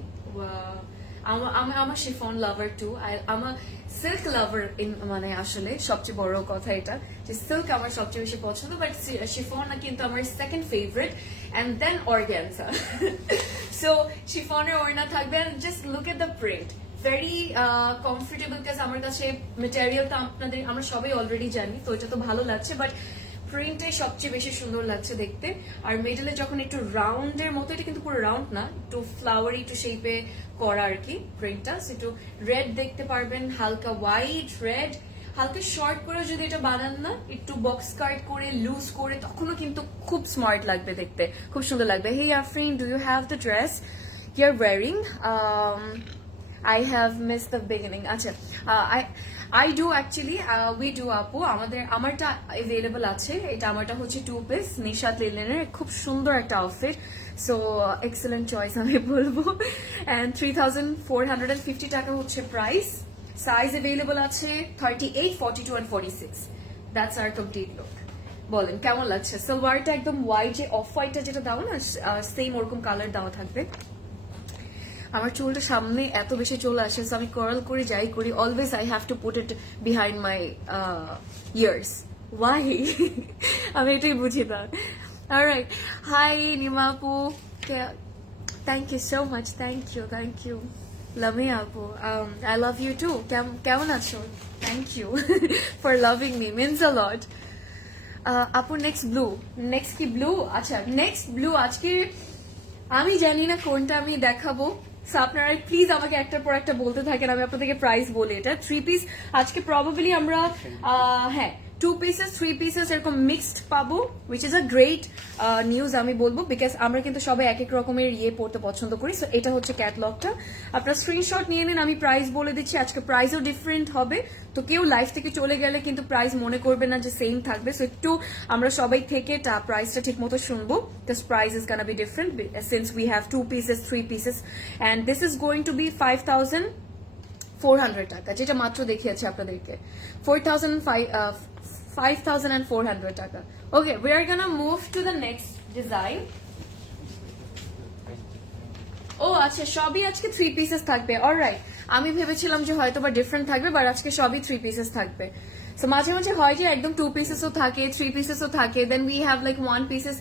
আমার শিফন লাভার টু, আমার সিল্ক লাভার, মানে আসলে সবচেয়ে বড় কথা এটা যে সিল্ক আমার সবচেয়ে বেশি পছন্দ, বাট শিফন কিন্তু আমার second favourite, and then organza. So শিফনের ওড়না থাকবে, just look at the print, very comfortable, because আমার কাছে মেটেরিয়ালটা আমরা সবাই অলরেডি জানি, তো এটা তো ভালো লাগছে, বাট প্রিন্টে সবচেয়ে বেশি সুন্দর লাগছে দেখতে। আর মিডলে যখন একটু রাউন্ডের মতো, এটা কিন্তু পুরো রাউন্ড না, একটু ফ্লাওয়ারি একটু শেপে করা আর কি প্রিন্টটা, একটু রেড দেখতে পারবেন, হালকা হোয়াইট রেড, হালকা শর্ট করে যদি এটা বানান না, একটু বক্স কাট করে লুজ করে, তখনও কিন্তু খুব স্মার্ট লাগবে দেখতে, খুব সুন্দর লাগবে। Hey Afrin, do you have the dress you are wearing? I have missed the beginning. আচ্ছা, I do actually, we do আপু, আমারটা available আছে। এটা আমারটা হচ্ছে 2 পিস নিশাত লিলেনের, খুব সুন্দর একটা আউটফিট। সো এক্সেলেন্ট চয়েস আমি বলবো। এন্ড 3450 টাকা হচ্ছে প্রাইস। সাইজ available আছে 38, 42 and 46। That's our complete look। বলেন কেমন লাগছে? সালোয়ারটা একদম হোয়াইট, যে অফ হোয়াইটটা যেটা দাও না, সেম ওরকম কালার দেওয়া থাকবে। আমার চুলটা সামনে এত বেশি চলে আসে, সো আমি কার্ল করি, যাই করি, always I have to put it behind my ears. Why? আমি এটাই বুঝি না। অলরাইট, হাই নিমা আপু, thank you so much, thank you Lamia আপু, আই লাভ ইউ টু। কেমন আছো? Thank you for loving me, means a lot. আপু নেক্সট ব্লু, নেক্সট কি ব্লু? আচ্ছা, নেক্সট ব্লু আজকে আমি জানি না কোনটা আমি দেখাবো। So, আপনারা প্লিজ আমাকে একটার পর একটা বলতে থাকেন, আমি আপনাদেরকে প্রাইস বলি। এটা 3 পিস আজকে প্রবাবলি আমরা হ্যাঁ 2 পিসেস 3 পিসেস এরকম মিক্সড পাবো, which is a great news আমি বলবো, বিকজ আমরা কিন্তু সবাই এক এক রকমের পড়তে পছন্দ করি। সো এটা হচ্ছে ক্যাটলগটা, আপনারা স্ক্রিনশট নিয়ে নিন, আমি প্রাইস বলে দিচ্ছি। আজকে প্রাইসও ডিফারেন্ট হবে, তো কেউ লাইফ থেকে চলে গেলে কিন্তু প্রাইস মনে করবে না যে সেম থাকবে। সো একটু আমরা সবাই থেকে প্রাইসটা ঠিক মতো শুনবো, because price is gonna be different since we have 2 pieces 3 pieces and this is going to be 5400 taka, যেটা মাত্র দেখিয়েছি আপনাদেরকে। 5400 taka. Okay, we are gonna move to the next design. ও আচ্ছা, সবই আজকে 3 পিসেস থাকবে। অলরাইট, আমি ভেবেছিলাম যে হয়তো বা ডিফারেন্ট থাকবে, বাট আজকে সবই 3 পিসেস থাকবে। সো মাঝে মাঝে হয় যে একদম 2 পিসেসও থাকে, 3 পিসেসও থাকে, then we have like 1 pieces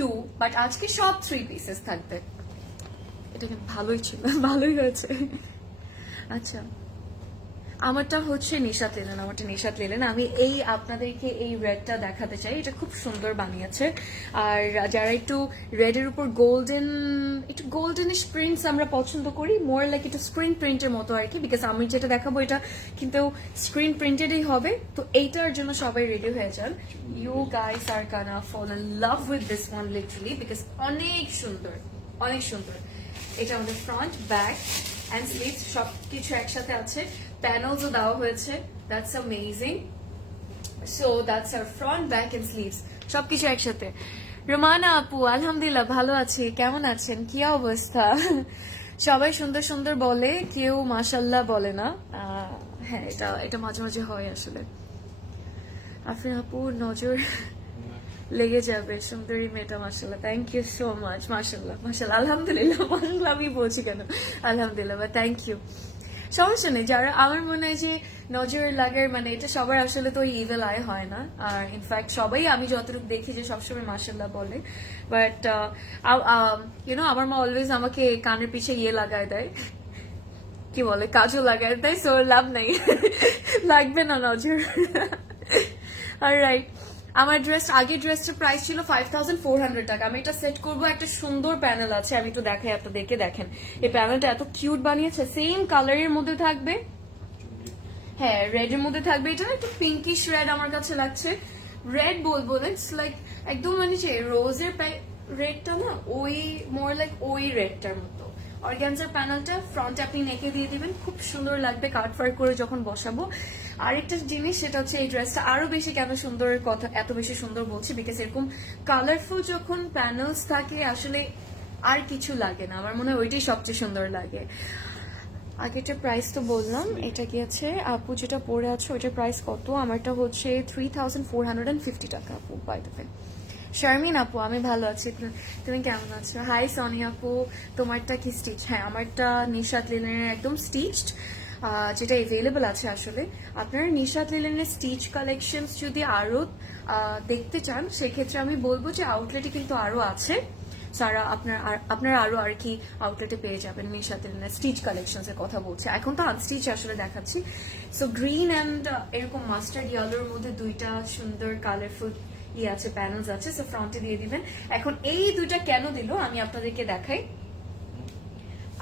2, but আজকে সব 3 পিসেস থাকবে। এটা কিন্তু ভালোই ছিল, ভালোই হয়েছে। আচ্ছা, আমারটা হচ্ছে নিশাত লিলেন। আমি আপনাদেরকে এই রেডটা দেখাতে চাই, এটা খুব সুন্দর বানিয়েছে। আর যারা একটু রেডের উপর একটু গোল্ডেনিশ প্রিন্টস আমরা পছন্দ করি, মোর লাইক একটু স্ক্রিন প্রিন্টের মতো আর কি, বিকজ আমি যেটা দেখাবো এটা কিন্তু স্ক্রিন প্রিন্টেডই হবে। তো এইটার জন্য সবাই রেডি হয়ে যান। You guys are gonna fall in love with this one literally, because অনেক সুন্দর, অনেক সুন্দর। এটা আমাদের ফ্রন্ট, ব্যাক অ্যান্ড স্লিভস সবকিছু একসাথে আছে, প্যানেলসও দেওয়া হয়েছে। That's amazing. So that's our front, back end sleeves সবকিছু একসাথে। রোমানা আপু, আলহামদুলিল্লাহ ভালো আছি, কেমন আছেন? কি অবস্থা? সবাই সুন্দর সুন্দর বলে, কেউ মাশাল্লাহ বলে না। হ্যাঁ, এটা মাঝে মাঝে হয় আসলে। আফরিন আপু, নজর লেগে যাবে, সুন্দরী মেয়েটা, মাশাল্লাহ। Thank you so much. মাশাল্লাহ, আলহামদুলিল্লাহ, মাশাল্লাহ আমি বলছি কেন, আলহামদুলিল্লাহ, থ্যাংক ইউ। সমস্যা নেই, যারা আমার মনে হয় যে নজর লাগার মানে এটা সবার আসলে তো ইভেল আয় হয় না। আর ইনফ্যাক্ট সবাই আমি যতটুকু দেখি যে সবসময় মাশাল্লাহ বলে, বাট আমার মা অলওয়েজ আমাকে কানের পিছে লাগায় দেয়, কি বলে, কাজও লাগায় দেয়। সো লাভ নাই, লাগবে না নজর। অলরাইট, আমার আগের ড্রেসটার প্রাইস ছিল 5400 টাকা। আমি এটা সেট করবো, একটা সুন্দর প্যানেল আছে, আমি একটু দেখাই আপনাদেরকে। দেখেন এই প্যানেলটা এত কিউট বানিয়েছে, সেম কালারের মধ্যে থাকবে, হ্যাঁ রেড এর মধ্যে থাকবে। এটা একটু পিঙ্কিশ রেড আমার কাছে লাগছে, রেড বলবো না, ইটস লাইক একদম মানে যে রোজের রেডটা না, ওই মোর লাইক ওই রেডটার মতো। অর্গানজার প্যানেলটা ফ্রন্টে আপনি নেকে দিয়ে দিবেন, খুব সুন্দর লাগবে কাট ফার করে যখন বসাবো। আরেকটা জিনিস, সেটা হচ্ছে এই ড্রেসটা আরো বেশি কেন সুন্দর, কথা এত বেশি সুন্দর বলছি বিকজ এরকম কালারফুল যখন প্যানেলস থাকে আসলে আর কিছু লাগে না, আমার মনে হয় ওইটাই সবচেয়ে সুন্দর লাগে। আগেটা প্রাইস তো বললাম, এটা কি আছে আপু যেটা পরে আছো ওইটার প্রাইস কত? আমারটা হচ্ছে 3450 টাকা আপু, বাই দ্য ওয়ে। শারমিন আপু, আমি ভালো আছি, তুমি কেমন আছো? হাই সনি আপু, তোমারটা কি স্টিচ? হ্যাঁ, আমারটা নিশাত লিলেনের একদম স্টিচড, যেটা এভেলেবল আছে। আসলে আপনারা নিশাত লিলেনের স্টিচ কালেকশনস যদি আরো দেখতে চান, সেক্ষেত্রে আমি বলবো যে আউটলেটে কিন্তু আরো আছে। সারা আপনারা আরো আর কি আউটলেটে পেয়ে যাবেন নিশাত লিলেনের স্টিচ কালেকশনস এর কথা বলছে। এখন তো আনস্টিচ আসলে দেখাচ্ছি। সো গ্রিন অ্যান্ড এরকম মাস্টার্ড ইয়েলোর মধ্যে দুইটা সুন্দর কালারফুল আছে, প্যানেলস আছে। সো ফ্রন্টে দিয়ে দিবেন। এখন এই দুইটা কেন দিল আমি আপনাদেরকে দেখাই।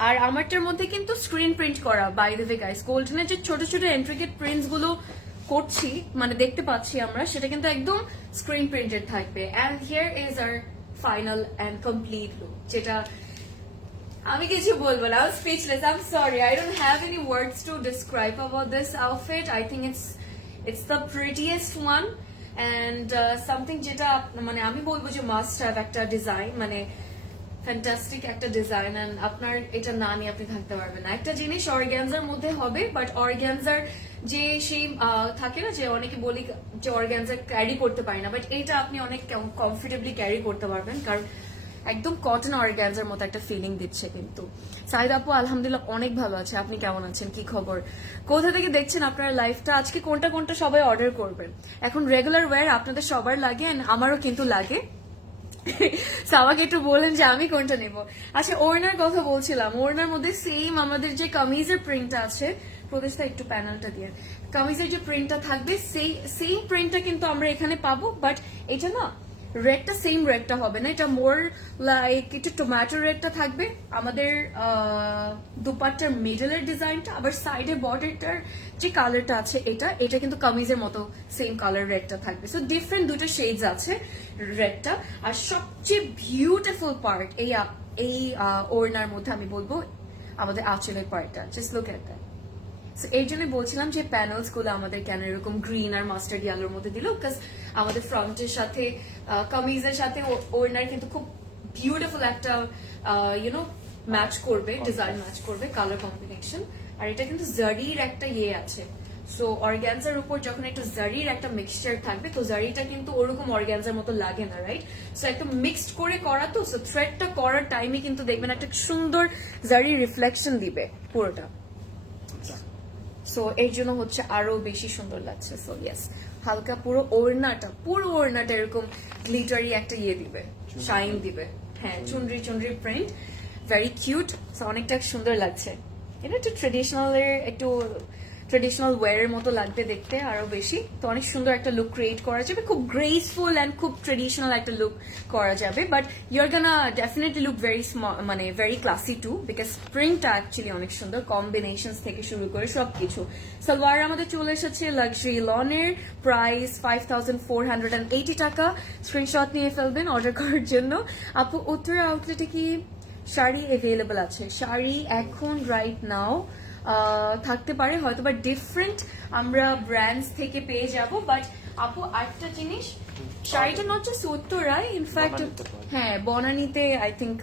আর আমারটার মধ্যে কিন্তু স্ক্রিন প্রিন্ট করা, বাই দ্য ওয়ে গাইস, গোল্ডেনের যে ছোট ছোট ইন্ট্রিকেট প্রিন্টস গুলো করছি মানে দেখতে পাচ্ছি আমরা সেটা কিন্তু একদম স্ক্রিন প্রিন্টেড থাকবে and here is our final and complete look, যেটা আমি কিছু বলবো না, speechless, I am sorry, I don't have any words to describe about this outfit. I think it's the prettiest one and something যেটা মানে আমি বলবো যে মাস্ট হ্যাভ একটা ডিজাইন, মানে ফ্যান্টাস্টিক একটা ডিজাইন এন্ড আপনার এটা না নিয়ে আপনি থাকতে পারবেন না। একটা জিনিস অর্গ্যানজার মধ্যে হবে, বাট অর্গ্যানজার যে সেই থাকে না যে অনেকে বলি যে অর্গ্যানজার ক্যারি করতে পারি না, বাট এটা আপনি অনেক কমফোর্টেবলি ক্যারি করতে পারবেন, কারণ একদম কটন অর্গ্যানজার মতো একটা ফিলিং দিচ্ছে। কিন্তু সাইদ আপু আলহামদুলিল্লাহ অনেক ভালো আছে, আপনি কেমন আছেন, কি খবর, কোথা থেকে দেখছেন আপনার লাইফটা, আজকে কোনটা কোনটা সবাই অর্ডার করবেন? এখন রেগুলার ওয়্যার আপনাদের সবার লাগে এন্ড আমারও কিন্তু লাগে। আমাকে একটু বলেন যে আমি কোনটা নেব। আচ্ছা, ওড়নার কথা বলছিলাম, ওড়নার মধ্যে সেম আমাদের যে কামিজের প্রিন্টটা আছে, প্রদেশটা একটু প্যানেলটা দিয়ে, কামিজের যে প্রিন্টটা থাকবে সেই সেম প্রিন্টটা কিন্তু আমরা এখানে পাবো, বাট এটা না রেডটা সেম রেডটা হবে না, এটা মোর লাইক একটু টমেটো রেডটা থাকবে আমাদের দুপাট্টার মিডলের ডিজাইনটা, আবার সাইডে বর্ডারটার যে কালারটা আছে এটা এটা কিন্তু কামিজের মতো সেম কালার রেডটা থাকবে। সো ডিফারেন্ট দুটো শেডস আছে রেডটা। আর সবচেয়ে বিউটিফুল পার্ট এই ওড়নার মধ্যে আমি বলবো আমাদের আঁচলের পার্টটা, just look at that. So এই জন্য বলছিলাম যে প্যানেলস গুলো আমাদের কেন এরকম গ্রিন আর মাস্টার্ড ইয়েলোর মধ্যে দিল, বিকজ আমাদের ফ্রন্টের সাথে কামিজের সাথে ওড়নার কিন্তু খুব বিউটিফুল একটা ইউনো ম্যাচ করবে, ডিজাইন ম্যাচ করবে, কালার কম্বিনেশন। আর এটা কিন্তু জারির একটা ইয়ে আছে, সো অর্গ্যানজার উপর যখন একটু জারির একটা মিক্সচার থাকবে, তো জারিটা কিন্তু ওরকম অর্গ্যানজার মতো লাগে না, রাইট? সো একদম মিক্সড করে করা, তো সো থ্রেডটা করার টাইমে কিন্তু দেখবেন একটা সুন্দর জারি রিফ্লেকশন দিবে পুরোটা। সো এর জন্য হচ্ছে আরো বেশি সুন্দর লাগছে। সো ইয়েস, হালকা পুরো ওড়নাটা এরকম গ্লিটারি একটা ইয়ে দিবে, শাইন দিবে। হ্যাঁ, চুনরি প্রিন্ট, ভেরি কিউট। সো অনেকটা সুন্দর লাগছে। এটা একটু ট্রেডিশনাল ওয়্যারের মতো লাগবে দেখতে আরো বেশি। তো অনেক সুন্দর একটা লুক ক্রিয়েট করা যাবে, খুব গ্রেসফুল এন্ড খুব ট্রেডিশনাল একটা লুক করা যাবে। But your gonna definitely look very মানে ভেরি ক্লাসি টু, বিকজ প্রিন্টটা অ্যাকচুয়ালি অনেক সুন্দর, কম্বিনেশনস থেকে শুরু করে সবকিছু। সালোয়ার আমাদের চলে এসেছে লাক্সারি লনের, প্রাইস 5480 টাকা। স্ক্রিনশট নিয়ে ফেলবেন অর্ডার করার জন্য। আপু, উত্তরা আউটলেটে কি শাড়ি অ্যাভেলেবল আছে? শাড়ি এখন রাইট নাও থাকতে পারে হয়তো, বা ডিফারেন্ট আমরা ব্র্যান্ডস থেকে পেয়ে যাব। বাট আপু আরেকটা জিনিস, শাড়িটা নট জাস্ট উত্তরায়, ইনফ্যাক্ট হ্যাঁ বনানীতে আই থিঙ্ক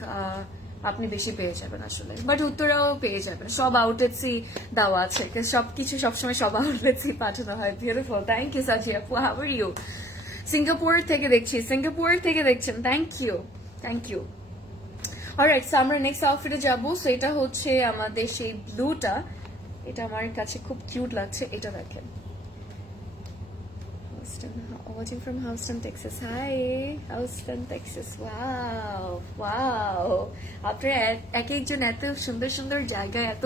আপনি বেশি পেয়ে যাবেন আসলে, বাট উত্তরাও পেয়ে যাবেন, সব আউটলেটসই দেওয়া আছে, সবকিছু সবসময় সব আউটলেটসই পাঠানো হয়। বিউটিফুল, থ্যাংক ইউ সাজি আপু, হাউ আর ইউ? সিঙ্গাপুর থেকে দেখছেন, থ্যাংক ইউ। অলরাইট, সো আমরা নেক্সট আউটফিটে যাবো। সো এটা হচ্ছে আমাদের সেই ব্লুটা, এটা আমার কাছে খুব কিউট লাগছে, এটা দেখেন। Watching from Houston, Texas. Hi, Houston, Texas. Wow. আপনারা এক একজন এত সুন্দর সুন্দর জায়গায়, এত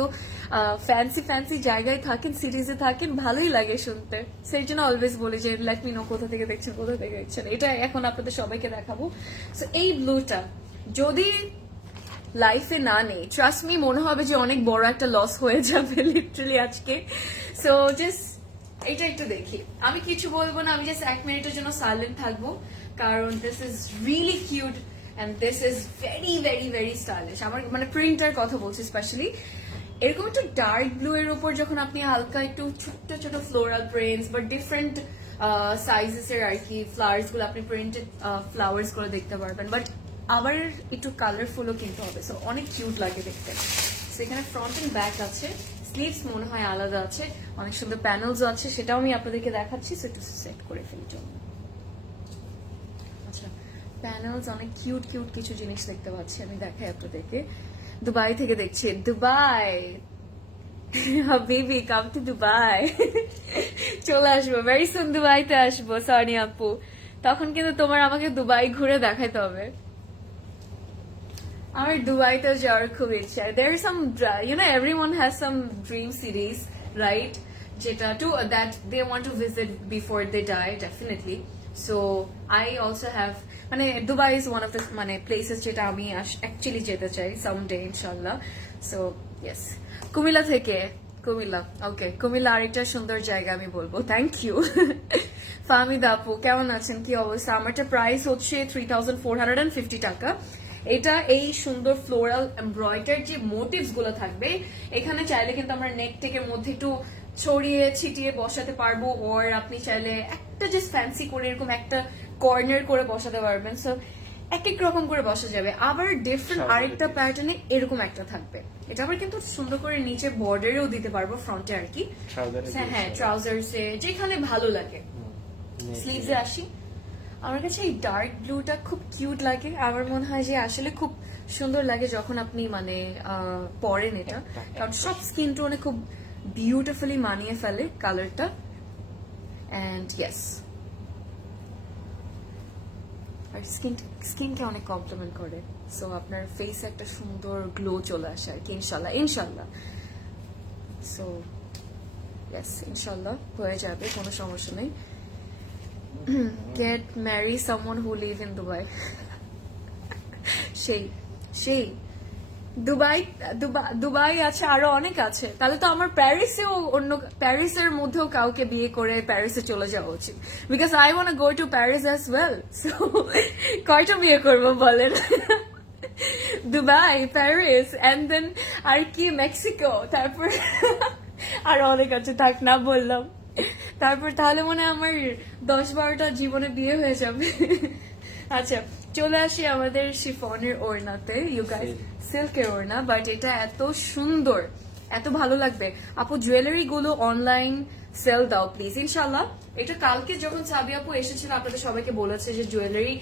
ফ্যান্সি জায়গায় থাকেন, সিরিজে থাকেন, ভালোই লাগে শুনতে। সেই জন্য অলওয়েজ বলি যে লেট মি নো কোথা থেকে দেখছেন। এটা এখন আপনাদের সবাইকে দেখাবো। সো এই ব্লুটা যদি লাইফে না নেই, ট্রাস্ট মি, মনে হবে যে অনেক বড় একটা লস হয়ে যাবে লিটারালি আজকে। সো জাস্ট এটা একটু দেখি, আমি কিছু বলবো না, আমি জাস্ট 1 মিনিটের জন্য সাইলেন্ট থাকবো, কারণ this is really cute and this is very stylish. আমার মানে প্রিন্টার কথা বলছি স্পেশালি, এরকম একটু ডার্ক ব্লু এর উপর যখন আপনি হালকা একটু ছোট ফ্লোরাল প্রিন্টস বা ডিফারেন্ট সাইজেস এর আর কি ফ্লাওয়ার্স গুলো আপনি প্রিন্টেড ফ্লাওয়ার্স গুলো দেখতে পারবেন, বাট আবার একটু কালারফুলও কিন্তু হবে। সো অনেক কিউট লাগে দেখতে। সো এখানে ফ্রন্ট এন্ড ব্যাক আছে, স্লিভস মনে হয় আলাদা আছে, অনেক সুন্দর প্যানেলস আছে, সেটাও আমি আপনাদেরকে দেখাচ্ছি। সো একটু সেট করে ফেলি জন্য। আচ্ছা, প্যানেলস অনেক কিউট কিছু জিনিস দেখতে পাচ্ছি, আমি দেখাই আপনাদেরকে। দুবাই থেকে দেখছি, দুবাই হাবিবি, কাম টু দুবাই। চলে আসবো ভেরি সুন, দুবাইতে আসবো সানি আপু, তখন কিন্তু তোমার আমাকে দুবাই ঘুরে দেখাইতে হবে। আমার দুবাইতে যাওয়ার খুব ইচ্ছা। there is some, everyone has some dream cities, right, যেটা that they want to visit before they die, definitely. So I also have, মানে Dubai is one of the মানে places যেটা আমি actually যেতে চাই someday inshallah. So yes, Comilla থেকে কুমিল্লা, ওকে, কুমিল্লা আরেকটা সুন্দর জায়গা আমি বলবো। Thank you. ফাহমিদা আপু কেমন আছেন, কি অবস্থা? আমারটা প্রাইস হচ্ছে 3450 টাকা। এটা এই সুন্দর ফ্লোরাল এমব্রয়ডারি যে মোটিভস গুলো থাকবে, এখানে চাইলে কিন্তু আমরা নেক টেকের মধ্যে একটু ছড়িয়ে ছিটিয়ে বসাতে পারবো, ওর আপনি চাইলে একটা জাস্ট ফ্যান্সি করে এরকম একটা কর্নার করে বসাতে পারবেন। সো এক এক রকম করে বসা যাবে। আবার ডিফারেন্ট আরেকটা প্যাটার্নে এরকম একটা থাকবে। এটা আবার কিন্তু সুন্দর করে নিচে বর্ডারেও দিতে পারবো, ফ্রন্টে আর কি। হ্যাঁ, ট্রাউজার্সে যেখানে ভালো লাগে। স্লিভসে আসি, আমার কাছে এই ডার্ক ব্লুটা খুব কিউট লাগে। আমার মনে হয় যে আসলে খুব সুন্দর লাগে যখন আপনি মানে পরেন এটা, কারণ সব স্কিন টোনে খুব বিউটিফুলি মানিয়ে ফেলে কালারটা। অ্যান্ড ইয়েস, আর স্কিনকে অনেক কমপ্লিমেন্ট করে। সো আপনার ফেসে একটা সুন্দর গ্লো চলে আসে আর কি, ইনশাল্লাহ ইনশাল্লাহ। সো ইয়েস, ইনশাল্লাহ হয়ে যাবে, কোনো সমস্যা নেই। Get marry someone who live in Dubai. সেই দুবাই আছে, আরো অনেক আছে। তাহলে তো আমার প্যারিসেও অন্য প্যারিসের মধ্যেও কাউকে বিয়ে করে প্যারিসে চলে যাওয়া উচিত, because I want go to Paris as well. So কয়টা বিয়ে করবো বলেন? দুবাই, প্যারিস, এন্ড দেন আর কি মেক্সিকো, তারপর আর অনেক আছে, থাক না বললাম। তারপর তাহলে মনে হয় আমার 10-12টা জীবনে বিয়ে হয়ে যাবে। আচ্ছা, চলে আসি আমাদের শিফনের ওড়নাতে। ইউ গাইস, সিল্কের ওড়না, বাট এটা এত সুন্দর, এত ভালো লাগবে। আপু জুয়েলারি গুলো অনলাইন সেল দাও প্লিজ, ইনশাল্লাহ। এটা কালকে যখন সাবি আপু এসেছিল আপনাদের সবাইকে বলেছে যে জুয়েলারি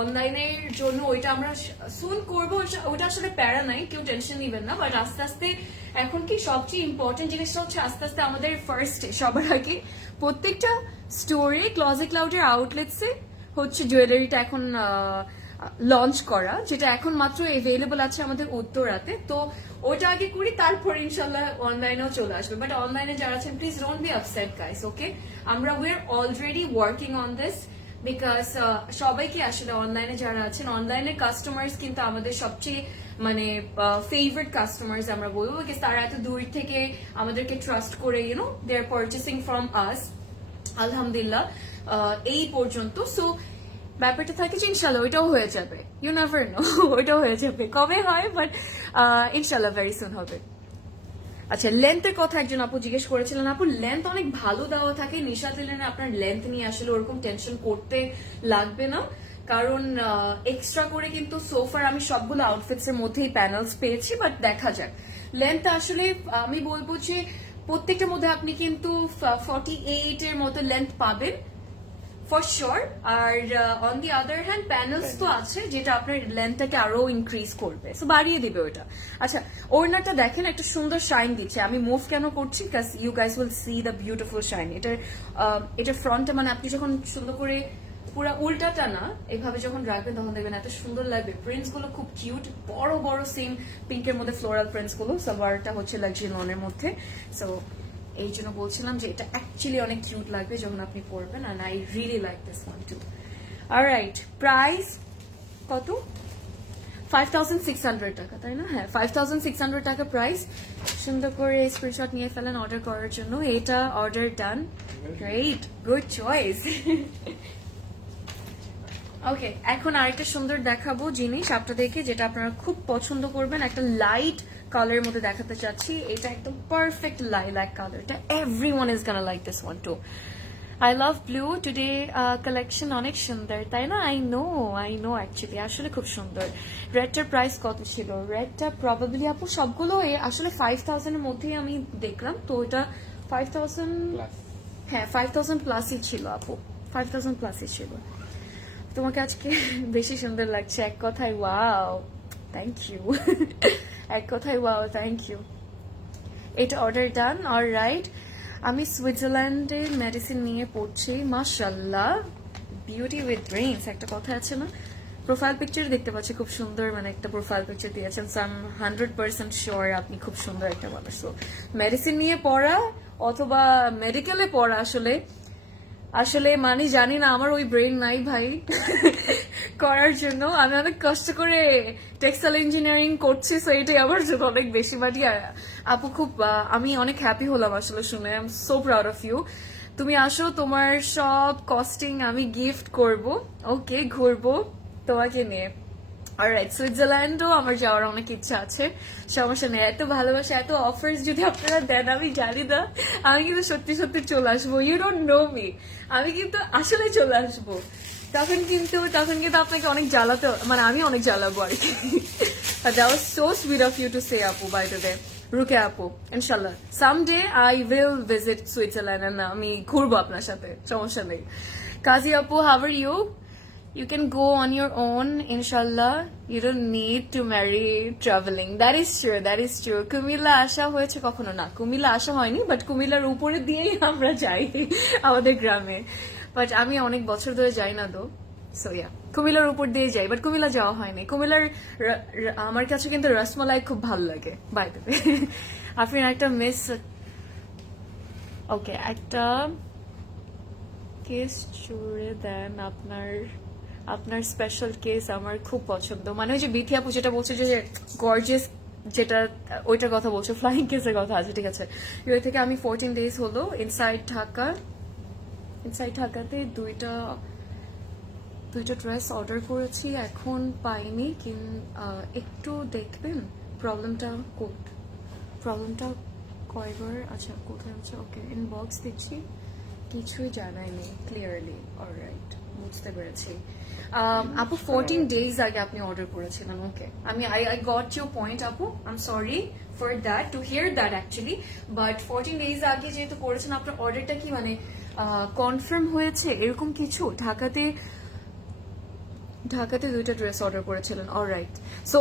অনলাইনের জন্য ওইটা আমরা সুন করবো। ওটা আসলে প্যারা নাই, কেউ টেনশন নিবেন না। বাট আস্তে আস্তে এখন কি সবচেয়ে ইম্পর্টেন্ট জিনিসটা হচ্ছে আস্তে আস্তে আমাদের ফার্স্ট সবার আগে প্রত্যেকটা স্টোরে ক্লজেট ক্লাউডের আউটলেটসে হচ্ছে জুয়েলারিটা এখন লঞ্চ করা, যেটা এখন মাত্র এভেলেবল আছে আমাদের উত্তরাতে। তো ওটা আগে করি, তারপর ইনশাল্লাহ অনলাইনেও চলে আসবে। বাট অনলাইনে যারা আছেন please don't be upset guys, okay? আমরা we are already working on this, because সবাইকে আসলে অনলাইনে যারা আছেন, অনলাইনে কাস্টমার্স কিন্তু আমাদের সবচেয়ে মানে ফেভারিট কাস্টমার্স আমরা বলবো, বিকজ তারা এত দূর থেকে আমাদেরকে ট্রাস্ট করে you know they are purchasing from us, আলহামদুলিল্লাহ এই পর্যন্ত। সো ব্যাপারটা থাকে যে ইনশাল্লাহ ওইটাও হয়ে যাবে, ইউ নেভার নো, ওইটাও হয়ে যাবে। কবে হয় বাট ইনশাল্লাহ ভেরি সুন হবে। আচ্ছা, লেন্থের কথা একজন আপু জিজ্ঞেস করেছিলেন। আপু লেন্থ অনেক ভালো দেওয়া থাকে নিশাত লিনেনে, আপনার লেন্থ নিয়ে আসলে ওরকম টেনশন করতে লাগবে না, কারণ এক্সট্রা করে কিন্তু সোফার আমি সবগুলো আউটফিটস এর মধ্যেই প্যানেলস পেয়েছি। বাট দেখা যাক, লেন্থ আসলে আমি বলবো যে প্রত্যেকটার মধ্যে আপনি কিন্তু 48 এর মতো লেন্থ পাবেন ফর শিওর। আর on the other hand panels তো আছে যেটা আপনার লেন্থটাকে আরো ইনক্রিজ করবে, সো বাড়িয়ে দিবে ওটা। আচ্ছা, ওড়নাটা দেখেন একটা সুন্দর শাইন দিচ্ছে। আমি মুভ কেন করছি, because you guys will see the beautiful shine. এটার ফ্রন্টে মানে আপনি যখন সুন্দর করে পুরো উল্টাটা না এইভাবে যখন রাখবেন তখন দেখবেন এত সুন্দর লাগবে। প্রিন্টস গুলো খুব কিউট, বড় বড় সেম পিঙ্কের মধ্যে ফ্লোরাল প্রিন্টস গুলো। সালোয়ারটা হচ্ছে লাক্সারি লনের মধ্যে। সো এই জন্য বলছিলাম যে এটা অ্যাকচুয়ালি অনেক কিউট লাগবে যখন আপনি পরবেন, and I really like this one too. Alright, price কত? 5600 টাকা, তাই না? হ্যাঁ, 5600 টাকা প্রাইস। সুন্দর করে স্ক্রিনশট নিয়ে ফেলেন অর্ডার করার জন্য। এটা order done. Great, good choice. Okay, এখন আরেকটা সুন্দর দেখাবো জিনিস আপনাদেরকে, যেটা আপনারা খুব পছন্দ করবেন। একটা লাইট কালারের মধ্যে দেখাতে চাচ্ছি। এটা একদম পারফেক্ট লাইলাক কালারটা। Everyone is gonna like this one too. I love blue today collection, অনেক সুন্দর, তাই না? আই নো অ্যাকচুয়ালি আসলে খুব সুন্দর। রেডটার প্রাইস কত ছিল? রেডটা প্রবাবলি আপু সবগুলো আসলে 5000 এর মধ্যেই আমি দেখলাম, তো এটা 5000, হ্যাঁ 5000 প্লাসই ছিল আপু, 5000 প্লাসই ছিল। তোমাকে আজকে বেশি সুন্দর লাগছে, এক কথায় ওয়াও, থ্যাংক ইউ। এক কথায় ওয়াও, থ্যাংক ইউ। এটা অর্ডার ডান। অলরাইট, আমি সুইজারল্যান্ডে মেডিসিন নিয়ে পড়ছি। মাশাআল্লাহ, বিউটি উইথ ব্রেইনস একটা কথা আছে না? প্রোফাইল পিকচার দেখতে পাচ্ছি, খুব সুন্দর মানে একটা প্রোফাইল পিকচার দিয়েছেন। সো আই এম 100% শিওর আপনি খুব সুন্দর একটা মানুষ। তো মেডিসিন নিয়ে পড়া অথবা মেডিকেলে পড়া আসলে আসলে মানে জানি না, আমার ওই ব্রেন নাই ভাই করার জন্য। আমি অনেক কষ্ট করে টেক্সটাইল ইঞ্জিনিয়ারিং করছি, সো এটাই আমার জন্য অনেক বেশি বাটি। আপু খুব আমি অনেক হ্যাপি হলাম আসলে শুনে, I am so proud of you. তুমি আসো, তোমার সব কস্টিং আমি গিফট করব, ওকে, ঘুরবো তোমাকে নিয়ে। অলরাইট, সুইজারল্যান্ডও আমার যাওয়ার অনেক ইচ্ছা আছে, সমস্যা নেই। এত ভালোবাসা, এত অফার্স যদি আপনারা দেন, আমি জানি না, আমি কিন্তু সত্যি সত্যি চলে আসবো। ইউ ডোন্ট নো মি, আমি কিন্তু আসলে চলে আসবো। তখন কিন্তু আপনাকে অনেক জ্বালাতে, মানে আমি অনেক জ্বালাবো আর কি। That was so sweet of you to say আপু, বাই দ্য ওয়ে। রুকে আপু, ইনশাল্লাহ someday I will visit Switzerland, আমি ঘুরবো আপনার সাথে, সমস্যা নেই। কাজী আপু, how are you? You can go on your own, inshallah. You don't need to marry traveling. That is true, that is true. Comilla আসা হয়েছে কখনো না? কুমিল্লা আসা হয়নি, বাট কুমিল্লার উপরে দিয়েই আমরা যাই আমাদের গ্রামে। বাট আমি অনেক বছর ধরে যাই না তো, সো ইয়া, কুমিল্লার উপর দিয়ে যাই, বাট কুমিল্লা যাওয়া হয়নি। কুমিল্লার আমার কাছে কিন্তু রসমালাই খুব ভালো লাগে, বাই দ্য ওয়ে। আপনি একটা মিস, ওকে, একটা কেস জুড়ে দেন আপনার স্পেশাল কেস আমার খুব পছন্দ। মানে ওই যে বিথি আপু যেটা বলছে যে গর্জিয়াস, যেটা ওইটার কথা বলছো, ফ্লাইং কেসের কথা আছে, ঠিক আছে। ইউএ থেকে আমি 14 days হলো ইনসাইড ঢাকাতে দুইটা ড্রেস অর্ডার করেছি, এখন পাইনি। একটু দেখবেন প্রবলেমটা কয়বার, আচ্ছা কোথায় আছে, ওকে, ইনবক্স দিচ্ছি, কিছুই জানায়নি ক্লিয়ারলি। অলরাইট, বুঝতে পেরেছি। আপু 14 days আগে আপনি অর্ডার করেছিলেন, okay. I got your point আপু, I am sorry for that, to hear that actually. But 14 days আগে যেহেতু করেছেন, আপনার অর্ডারটা কি মানে কনফার্ম হয়েছে এরকম কিছু? ঢাকাতে দুইটা ড্রেস অর্ডার করেছিলেন, অলরাইট। সো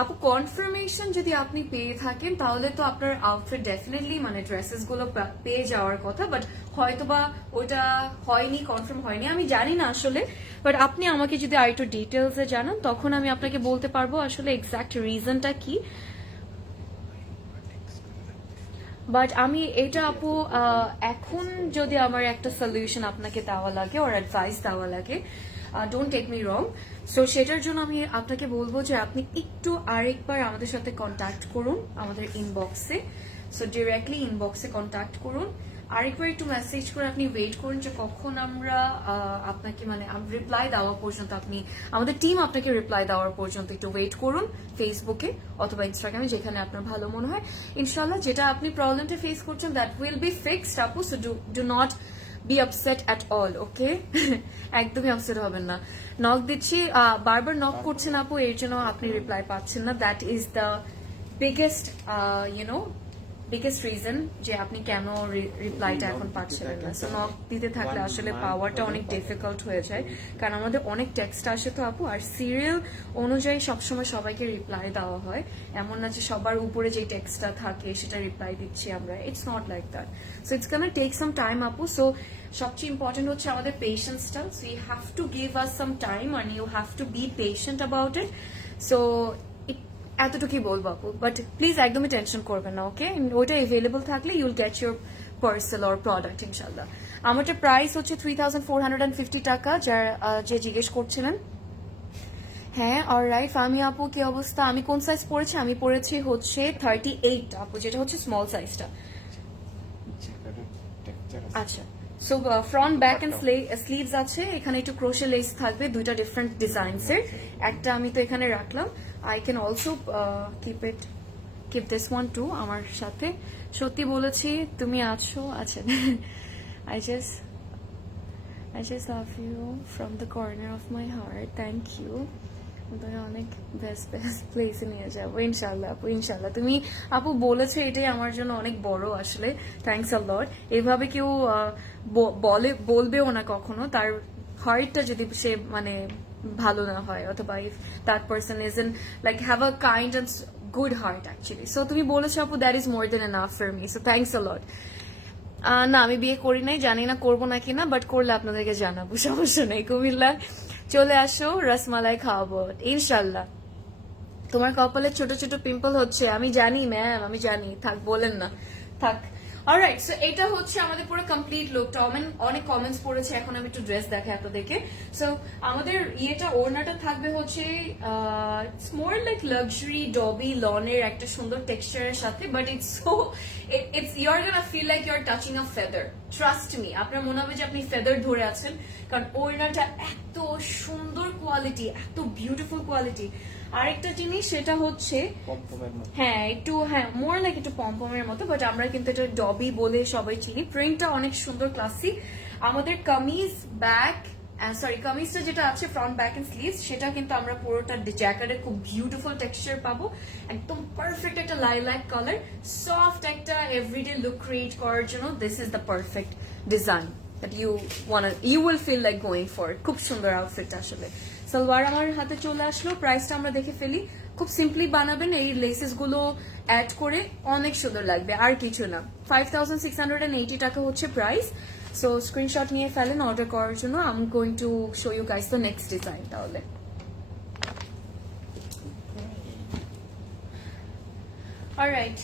আপু, কনফার্মেশন যদি আপনি পেয়ে থাকেন, তাহলে তো আপনার আউটফিট ডেফিনেটলি, মানে ড্রেসেস গুলো পেয়ে যাওয়ার কথা, বাট হয়তোবা ওইটা হয়নি, কনফার্ম হয়নি, আমি জানি না আসলে। বাট আপনি আমাকে যদি আর একটু ডিটেলসে জানান, তখন আমি আপনাকে বলতে পারবো আসলে এক্সাক্ট রিজনটা কি। বাট আমি এটা আপু, এখন যদি আমার একটা সলিউশন আপনাকে দেওয়া লাগে ওর অ্যাডভাইস দেওয়া লাগে, don't take me wrong, so সেটার জন্য আমি আপনাকে বলবো যে আপনি একটু আরেকবার আমাদের সাথে কন্ট্যাক্ট করুন আমাদের ইনবক্সে। সো ডিরেক্টলি ইনবক্সে কন্ট্যাক্ট করুন, আরেকবার একটু মেসেজ করে আপনি ওয়েট করুন যে কখন আমরা আপনাকে, মানে রিপ্লাই দেওয়া পর্যন্ত, আমাদের টিম আপনাকে রিপ্লাই দেওয়ার পর্যন্ত একটু ওয়েট করুন, ফেসবুকে অথবা ইনস্টাগ্রামে, যেখানে আপনার ভালো মনে হয়। ইনশাল্লাহ যেটা আপনি প্রবলেমটা ফেস করছেন, দ্যাট উইল বি ফিক্সড আপু, so do not be upset at all, okay. একদমই আপসেট হবেন না। নক দিচ্ছি, বারবার নক করছেন আপু, এর জন্য আপনি রিপ্লাই পাচ্ছেন না। That is the biggest biggest reason যে আপনি কেন রিপ্লাইটা এখন পাচ্ছিলেন না। সো নক দিতে থাকলে আসলে পাওয়াটা অনেক ডিফিকাল্ট হয়ে যায়, কারণ আমাদের অনেক টেক্সট আসে তো আপু, আর সিরিয়াল অনুযায়ী সবসময় সবাইকে রিপ্লাই দেওয়া হয়, এমন না যে সবার উপরে যে টেক্সটটা থাকে সেটা রিপ্লাই দিচ্ছি আমরা, it's not like that. So it's gonna take some time আপু। সো সবচেয়ে ইম্পর্টেন্ট হচ্ছে আমাদের পেশেন্সটা, so you have to give us some time and you have to be patient about it. So এতটুকুই বলবো আপু, বাট প্লিজ একদমই tension করবেন না, ওকে। ওইটা এভেলেবল থাকলে ইউল get your parcel or product ইনশাল্লাহ। আমারটা প্রাইস হচ্ছে 3450 টাকা, যে জিজ্ঞেস করছিলেন। হ্যাঁ, অলরাইট। ফামি আপু, কি অবস্থা? আমি কোন সাইজ পরেছি? আমি পরেছি হচ্ছে 38 আপু, যেটা হচ্ছে স্মল সাইজটা। আচ্ছা, so front back end sleeves আছে, এখানে একটু ক্রোশে লেস থাকবে, দুইটা ডিফারেন্ট ডিজাইনস এর। একটা আমি তো এখানে রাখলাম, I can also keep this one too আমার সাথে। সত্যি বলেছি, তুমি আছো। আচ্ছা, I just love you from the corner of my heart, thank you. তুমি অনেক বেস্ট প্লেসে নিয়ে যাবো ইনশাল্লাহ আপু, ইনশাল্লাহ। তুমি আপু বলেছো, এটাই আমার জন্য অনেক বড় আসলে, থ্যাংকস আ লট। এভাবে কেউ বলবেও না কখনো, তার হার্টটা যদি সে মানে ভালো না হয়, অথবা if that person is in like have a kind and good heart actually. So তুমি বলেছো আপু, that is more than enough for me, so thanks a lot. না, আমি বিয়ে করি নাই, জানি না করবো নাকি না, বাট করলে আপনাদেরকে জানাবো, সমস্যা নেই। কুমিল্লা চলে আসো, রসমালাই খাওয়াবো ইনশাল্লাহ। তোমার কপালে ছোট ছোট পিম্পল হচ্ছে, আমি জানি ম্যাম, আমি জানি, থাক বলেন না, থাক। অলরাইট, সো এটা হচ্ছে আমাদের পুরো কমপ্লিট লুকটা। অনেক কমেন্টস পড়েছে, এখন আমি একটু ড্রেস দেখাই আপনাদেরকে। সো আমাদের ইয়েটা ওড়নাটা থাকবে হচ্ছে it's more like luxury dobby লনের একটা সুন্দর টেক্সচারের সাথে, but it's you are gonna feel like you are touching a feather. Trust me, আপনার মনে হবে যে আপনি ফেদার ধরে আছেন, কারণ ওড়নাটা এত সুন্দর কোয়ালিটি, এত বিউটিফুল কোয়ালিটি। আরেকটা জিনিস সেটা হচ্ছে মোর লাইক একটু পমপমের মতো, বাট আমরা কিন্তু এটা ডবি বলে সবাই চিনি। প্রিন্টটা অনেক সুন্দর ক্লাসি। আমাদের কামিজটা যেটা আছে ফ্রন্ট ব্যাক এন্ড স্লিভস, সেটা কিন্তু আমরা পুরোটা জ্যাকেটের খুব বিউটিফুল টেক্সচার পাবো, একদম পারফেক্ট একটা লাইলাক কালার, সফট একটা এভরিডে লুক ক্রিয়েট করার জন্য this is the perfect design that you will feel like going for it. খুব সুন্দর আউটফিট আসলে। সালোয়ার আমার হাতে চলে আসলো, প্রাইসটা আমরা দেখে ফেলি। খুব সিম্পলি বানাবেন, এই লেসেস গুলো অ্যাড করে অনেক সুন্দর লাগবে, আর কিছু না। 5680 টাকা হচ্ছে প্রাইস। সো স্ক্রিনশট নিয়ে ফেলেন অর্ডার করার জন্য। I am going to show you guys the next design. তাহলে অলরাইট,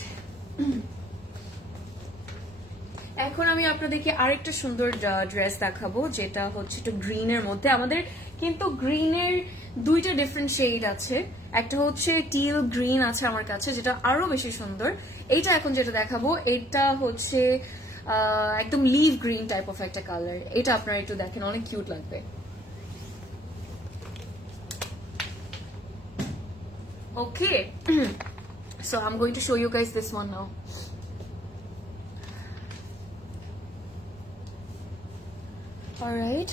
এখন আমি আপনাদেরকে আরেকটা সুন্দর ড্রেস দেখাবো, যেটা হচ্ছে একটু গ্রিনের মধ্যে। আমাদের কিন্তু গ্রিনের দুইটা ডিফারেন্ট শেড আছে, একটা হচ্ছে টিল গ্রিন আছে আমার কাছে, যেটা আরো বেশি সুন্দর। এইটা এখন যেটা দেখাবো, এটা হচ্ছে একদম লিভ গ্রিন টাইপ অফ একটা কালার। এটা আপনারা একটু দেখেন, অনেক কিউট লাগবে। Okay, so I am going to show you guys this one now. Alright,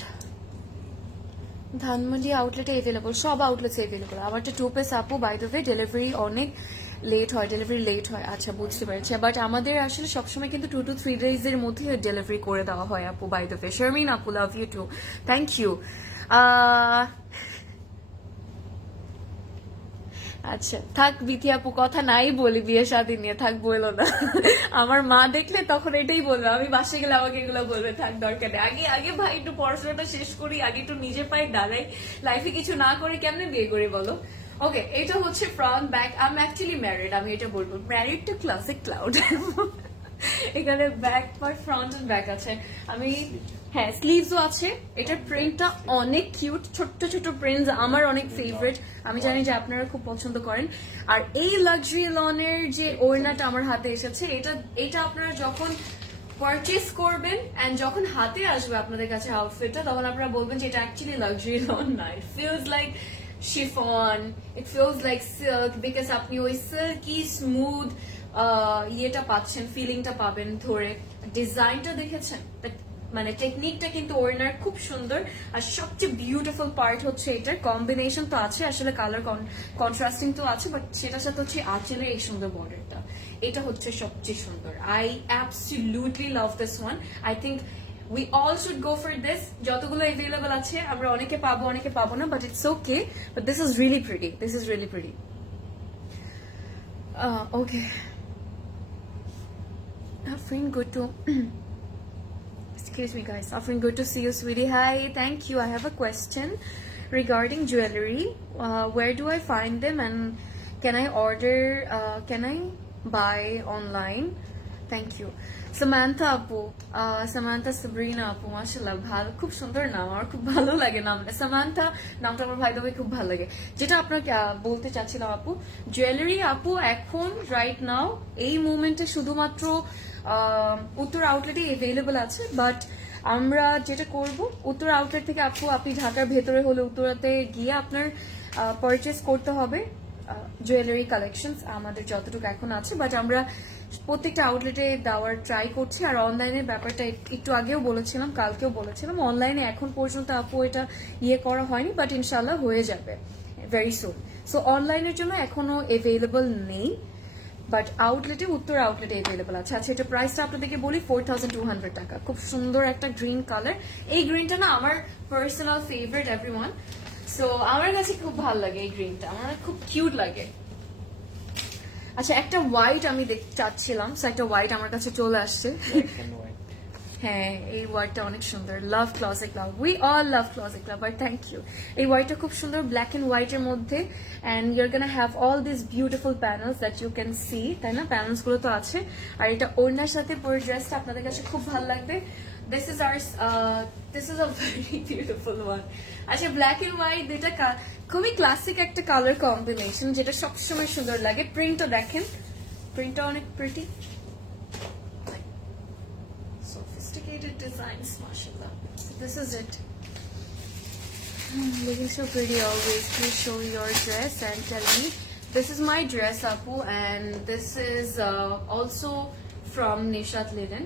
Dhanmondi আউটলেটে এভেলেবল, সব আউটলেটে এভেলেবল। আবার একটা 2 পিস আপু, বাই দ্য ওয়ে ডেলিভারি অনেক লেট হয়। আচ্ছা, বুঝতে পেরেছি, বাট আমাদের আসলে সবসময় কিন্তু 2 to 3 days এর মধ্যে ডেলিভারি করে দেওয়া হয় আপু, বাই দ্য ওয়ে। শারমিন আপু, love you too, thank you. আচ্ছা থাক বিথি আপু, কথা নাই বলি বিয়ে শাদী নিয়ে, থাক বললো না। আমার মা দেখলে তখন এটাই বলবে, আমি বাসে গেলে আমাকে এগুলো বলবে, থাক দরকার নেই। আগে ভাই একটু পড়াশোনাটা শেষ করি, আগে একটু নিজের পায়ে দাঁড়াই, লাইফে কিছু না করে কেমনে বিয়ে করি বলো। ওকে, এটা হচ্ছে front back. I am actually married, আমি এটা বলবো, ম্যারিড টু ক্লাসিক ক্লাউড। এখানে back part, front end back আছে। আমি হ্যাঁ, স্লিভসও আছে। এটার প্রিন্টটা অনেক কিউট, ছোট্ট ছোট প্রিন্টস, আমার অনেক ফেভারিট। আমি জানি যে আপনারা খুব পছন্দ করেন। আর এই লাক্সারি লনের যে ওড়নাটা আমার হাতে এসেছে, এটা আপনারা যখন পারচেস করবেন এন্ড যখন হাতে আসবে আপনাদের কাছে আউটফিটটা, তখন আপনারা বলবেন যে এটা অ্যাকচুয়ালি লাক্সারি লন না, it feels like chiffon, it feels like silk, because আপনি ওই সিল্কি স্মুথ ইয়েটা পাচ্ছেন, ফিলিংটা পাবেন ধরে। ডিজাইনটা দেখেছেন, মানে টেকনিকটা কিন্তু ওড়নার খুব সুন্দর। আর সবচেয়ে বিউটিফুল পার্ট হচ্ছে এটার কম্বিনেশন তো আছে, আসলে কালার কন্ট্রাস্টিং তো আছে, বাট সেটার সাথে হচ্ছে আঁচলের এই সুন্দর বর্ডারটা, এটা হচ্ছে সবচেয়ে সুন্দর। I absolutely love this one. I think we all should go for this. যতগুলো এভেলেবল আছে, আমরা অনেকে পাবো অনেকে পাবো না, but it's okay. But this is really pretty, this is really pretty. Okay, feeling good to excuse me guys, offering good to see you sweetie. Hi, thank you. I have a question regarding jewelry. Where do I find them, and can I order, can I buy online? Thank you. Samantha আপু, Samantha Sabrina আপু, মাশাআল্লাহ, ভালো, খুব সুন্দর নাম, আমার খুব ভালো লাগে নামটা। সামান্থা নামটা আমার ভাই দেবে খুব ভালো লাগে। যেটা আপনাকে বলতে চাচ্ছিলাম আপু, জুয়েলারি আপু এখন রাইট নাও এই মুভমেন্টে শুধুমাত্র উত্তর আউটলেটে এভেলেবল আছে, বাট আমরা যেটা করব, উত্তর আউটলেট থেকে আপু আপনি ঢাকার ভেতরে হলে উত্তরাতে গিয়ে আপনার পারচেস করতে হবে জুয়েলারি কালেকশনস আমাদের যতটুকু এখন আছে, বাট আমরা প্রত্যেকটা আউটলেটে দেওয়ার ট্রাই করছি। আর অনলাইনের ব্যাপারটা একটু আগেও বলেছিলাম, কালকেও বলেছিলাম, অনলাইনে এখন পর্যন্ত আপু এটা করা হয়নি, বাট ইনশাল্লাহ হয়ে যাবে ভেরি সুন। সো অনলাইনের জন্য এখনো অ্যাভেলেবল নেই, বাট আউটলেটে, উত্তর আউটলেটে অ্যাভেলেবল আছে। আচ্ছা, এটা প্রাইসটা আপনাদেরকে বলি, 4200 টাকা। খুব সুন্দর একটা গ্রিন কালার। এই গ্রিনটা না আমার পার্সোনাল ফেভারিট এভরিওয়ান। সো আমার কাছে খুব ভালো লাগে এই গ্রিনটা, আমার খুব কিউট লাগে। আচ্ছা, একটা হোয়াইট আমি চাচ্ছিলাম, সো একটা হোয়াইট আমার কাছে চলে আসছে। হ্যাঁ এই ওয়ার্ডটা অনেক সুন্দর, love closet love, we all love closet love, আর থ্যাংক ইউ। এই ওয়ার্ডটা খুব সুন্দর, ব্ল্যাক এন্ড হোয়াইট এর মধ্যে, and you're gonna have all this beautiful panels that you can see, তাই না? প্যানেলস গুলো তো আছে, আর এটা ওড়নার সাথে পরে ড্রেসটা আপনাদের কাছে খুব ভালো লাগবে। This is a very beautiful one. আচ্ছা, ব্ল্যাক এন্ড হোয়াইট দুইটা খুবই ক্লাসিক একটা কালার কম্বিনেশন, যেটা সবসময় সুন্দর লাগে। প্রিন্টও দেখেন, প্রিন্টটা অনেক pretty, sophisticated designs, mashallah. So this is it. Looking so pretty always. Please show your dress and tell me. This is my dress, Apu, and this is also from Nishat Linen,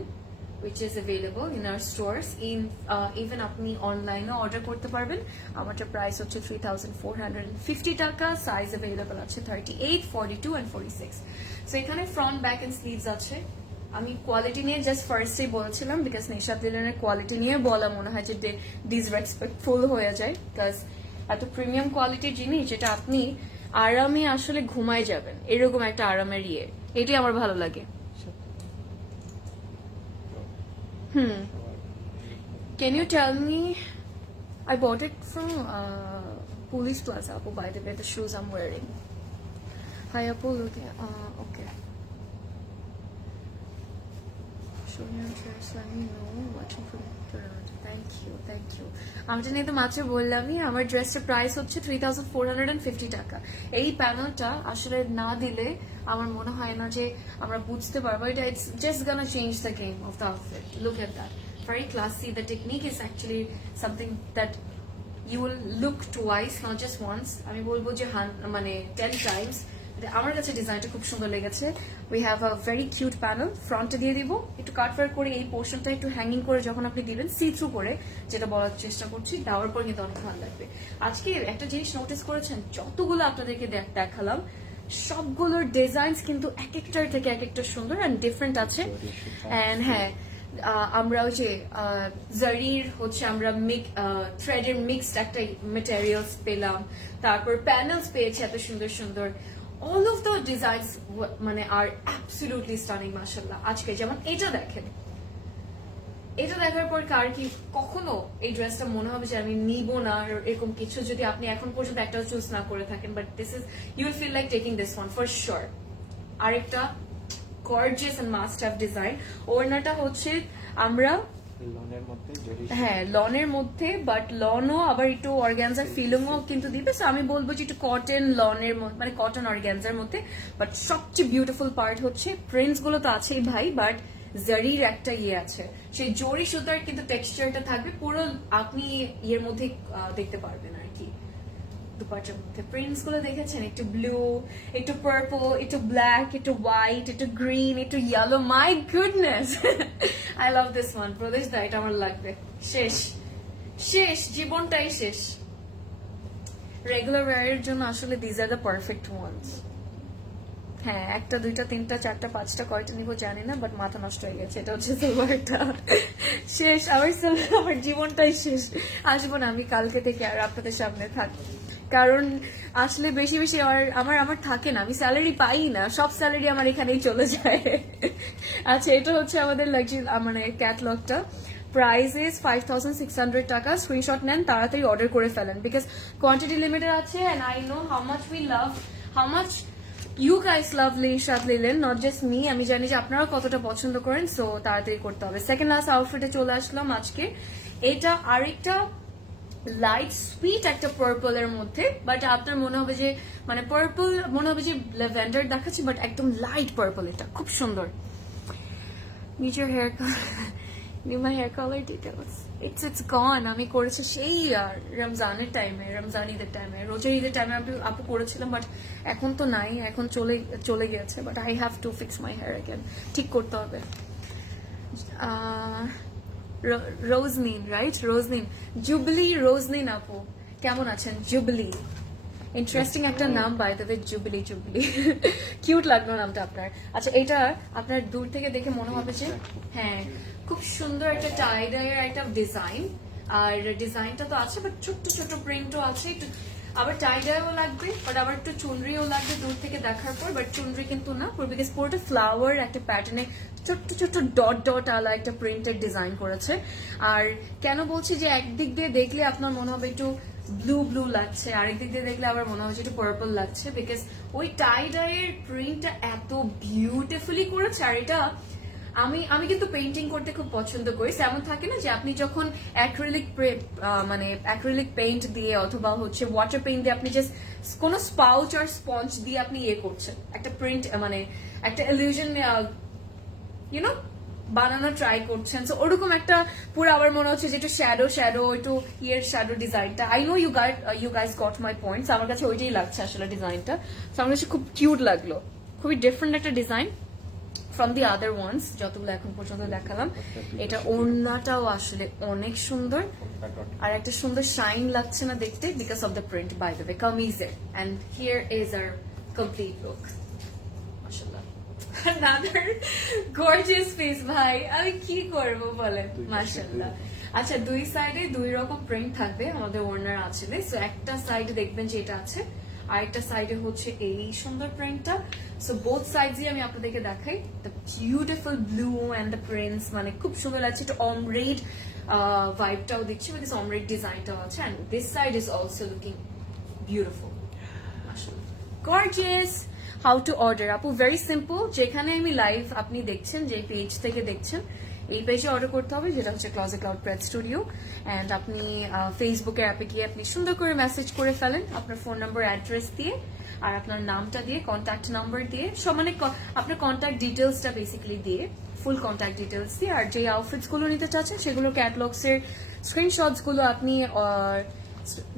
which is available in our stores. In even apni online order korte parben. Amatar price hocche 3,450 taka. Size available ache 38, 42 and 46. So ekhane front, back and sleeves ache. আমি quality নিয়ে just ফার্স্টেই বলছিলাম, because Nishat লিলেনের quality নিয়ে বলা মনে হয় যে disrespectful হয়ে যায়, বিকজ এত প্রিমিয়াম কোয়ালিটির জিনিস যেটা আপনি আরামে আসলে ঘুমায় যাবেন, এরকম একটা আরামের এটাই আমার ভালো লাগে। Can you tell me? I bought it from Police Plaza, Apu, by the way, the shoes I'm wearing. Hi, Apu, look. Okay. Show your dress, let me know. Watching from the road. Thank you, thank you. আমি নিয়ে তো মাত্র বললামই, আমার ড্রেসটার price হচ্ছে 3,450 টাকা। এই প্যানেলটা আসলে না দিলে আমার মনে হয় না যে আমরা বুঝতে পারবো এটা। It's just gonna change the game of the outfit. Look at that, very classy. The technique is actually something that you will look twice, not just once. আমি বলবো যে মানে 10 times। আমার কাছে ডিজাইনটা খুব সুন্দর লেগেছে। We have a very cute panel, ফ্রন্টে দিয়ে দিব একটু কাটওয়ার্ক করে, এই পোর্শনটা একটু হ্যাঙ্গিং করে যখন আপনি দিবেন সি থ্রু করে, যেটা বলার চেষ্টা করছি, দেওয়ার পর কিন্তু অনেক ভালো লাগবে। আজকে একটা জিনিস নোটিস করেছেন, যতগুলো আপনাদেরকে দেখালাম সবগুলোর ডিজাইনস কিন্তু এক একটার থেকে এক একটা সুন্দর অ্যান্ড ডিফারেন্ট আছে। অ্যান্ড হ্যাঁ, আমরা ওই যে জারির হচ্ছে আমরা থ্রেডের মিক্সড একটা মেটেরিয়ালস পেলাম, তারপর প্যানেলস পেয়েছি এত সুন্দর সুন্দর। all of the designs মানে are absolutely stunning, mashallah. আজকে যেমন এটা দেখেন, এটা দেখার পর কার কি কখনো এই ড্রেসটা মনে হবে যে আমি নিব না এরকম কিছু, যদি আপনি এখন পর্যন্ত একটাও চুজ না করে থাকেন, but this is, you will feel like taking this one for sure. আরেকটা gorgeous and must have design, ওড়নাটা হচ্ছে আমরা হ্যাঁ লনের মধ্যে, বাট লনও আবার একটু অর্গানজার ফিলিংও কিন্তু দিবে। সো আমি বলবো যে একটু কটন লনের মানে কটন অর্গানজার মধ্যে, বাট সবচেয়ে বিউটিফুল পার্ট হচ্ছে প্রিন্টস গুলো তো আছেই ভাই, বাট জারির একটা আছে, সেই জরি সুতার কিন্তু টেক্সচারটা থাকবে পুরো, আপনি ইয়ের মধ্যে দেখতে পারবেন আর কি। দুপাটার মধ্যে প্রিন্টস গুলো দেখেছেন, একটু ব্লু, একটু পার্পল, একটু ব্ল্যাক, একটু হোয়াইট, একটু গ্রিন, একটু yellow. My goodness, I love this one. Prodesh দা, এটা আমার লাগবে। শেষ শেষ, জীবনটাই শেষ। রেগুলার ওয়্যারের জন্য আসলে these are the perfect ones. হ্যাঁ, একটা দুইটা তিনটা চারটা পাঁচটা কয়টা নিব জানি না, বাট মাথা নষ্ট হয়ে গেছে। এটা হচ্ছে সালোয়ারটা শেষ, আমার জীবনটাই শেষ। আসবো না আমি কালকে থেকে আর আপনাদের সামনে থাকবো, কারণ আসলে বেশি বেশি আমার থাকে না, আমি স্যালারি পাই না, সব স্যালারি আমার এখানেই চলে যায়। আচ্ছা, এটা হচ্ছে আমাদের মানে ক্যাটলগটা। প্রাইস ইজ 5,600 টাকা। স্ক্রিনশট নেন, তাড়াতাড়ি অর্ডার করে ফেলেন, বিকজ কোয়ান্টিটি লিমিটেড আছে। And I know how much we love, how much you guys love Nishat Linen, not just me. আমি জানি যে আপনারা কতটা পছন্দ করেন, সো তাড়াতাড়ি করতে হবে। সেকেন্ড লাস্ট আউটফিটে চলে আসলাম আজকে। এটা আরেকটা লাইট সুইট একটা পার্পল এর মধ্যে, বাট আপনার মনে হবে যে মানে পার্পল মনে হবে যে ল্যাভেন্ডার দেখাচ্ছি, বাট একদম লাইট পার্পল। এটা খুব সুন্দর। নিজের hair new my hair colour details, it's gone. আমি করেছি সেই রমজানের টাইমে, রমজান ঈদের টাইমে, রোজার ঈদের টাইমে আপু করেছিলাম, বাট এখন তো নাই, এখন চলে গিয়েছে। But I have to fix my hair again, ঠিক করতে হবে। রোজনিন, রাইট? রোজনিন, জুবলি রোজনিন আপু, কেমন আছেন? জুবলি, ইন্টারেস্টিং একটা নাম by the way, jubilee. Cute লাগলো নামটা আপনার। আচ্ছা, এটা আপনার দূর থেকে দেখে মনে হবে যে হ্যাঁ খুব সুন্দর একটা টাই ডাইয়ের একটা ডিজাইন, আর ডিজাইনটা তো আছে, বাট ছোট্ট ছোট প্রিন্টও আছে। একটু আবার টাই ডাইও লাগবে, বাট আবার একটু চুনরিও লাগবে দূর থেকে দেখার পর, বাট চুনরি কিন্তু না, বিকজ পুরোটা ফ্লাওয়ার একটা প্যাটার্নে ছোট্ট ছোট্ট ডট ডট আলা একটা প্রিন্টেড ডিজাইন করেছে। আর কেন বলছি যে একদিক দিয়ে দেখলে আপনার মনে হবে একটু ব্লু ব্লু লাগছে, আরেক দিক দিয়ে দেখলে আবার মনে হচ্ছে একটু পার্পল লাগছে, বিকজ ওই টাই ডাইয়ের প্রিন্টটা এত বিউটিফুলি করেছে। আর এটা আমি কিন্তু পেইন্টিং করতে খুব পছন্দ করি। এমন থাকে না যে আপনি যখন অ্যাক্রিলিক পেইন্ট দিয়ে অথবা হচ্ছে ওয়াটার পেইন্ট দিয়ে আপনি জাস্ট কোনো স্পাউচ আর স্পঞ্জ দিয়ে আপনি ইয়ে করছেন, একটা প্রিন্ট মানে একটা ইলিউশন ইউনো বানানো ট্রাই করছেন। সো ওরকম একটা পুরো আবার মনে হচ্ছে যে একটু শ্যাডো একটু ইয়ের শ্যাডো ডিজাইনটা। I know you guys got my points. আমার কাছে ওইটাই লাগছে আসলে ডিজাইনটা। সো আমার কাছে খুব কিউট লাগলো, খুবই ডিফারেন্ট একটা design from the other ones যতগুলো এখন পর্যন্ত দেখালাম। এটা ওড়নাটাও আসলে অনেক সুন্দর, আর একটা সুন্দর শাইন লাগছে না দেখতে, because of the print by the way কামিজের। And here is our complete look. মাশাআল্লাহ, another gorgeous piece ভাই, আমি কি করব বলেন। মাশাআল্লাহ। আচ্ছা, দুই সাইডে দুই রকম প্রিন্ট থাকবে আমাদের ওড়নার আঁচলে। সো একটা সাইডে দেখবেন যে এটা আছে, আরেকটা সাইডে হচ্ছে এই সুন্দর প্রিন্টটা। সো বোথ সাইডসই আমি আপনাদেরকে দেখাই। The beautiful blue and the prints, মানে খুব সুন্দর লাগছে। একটু অমরেড ভাইবটাও দিচ্ছি, বিকজ অমরেড ডিজাইনটাও আছে। And this side is also looking beautiful. Gorgeous. How to order আপু, ভেরি সিম্পল। যেখানে আমি লাইভ আপনি দেখছেন, যে পেজ থেকে দেখছেন, এই পেজে অর্ডার করতে হবে, যেটা হচ্ছে closet cloud prayed studio. And আপনি ফেসবুকের অ্যাপে গিয়ে আপনি সুন্দর করে মেসেজ করে ফেলেন আপনার ফোন নাম্বার, অ্যাড্রেস দিয়ে, আর আপনার নামটা দিয়ে, কন্ট্যাক্ট নাম্বার দিয়ে, সব মানে আপনার কন্ট্যাক্ট ডিটেলসটা বেসিক্যালি দিয়ে, ফুল কন্ট্যাক্ট ডিটেলস দিয়ে, আর যে আউটফিটস গুলো নিতে চাচ্ছেন সেগুলো ক্যাটলগস এর স্ক্রিনশটস গুলো আপনি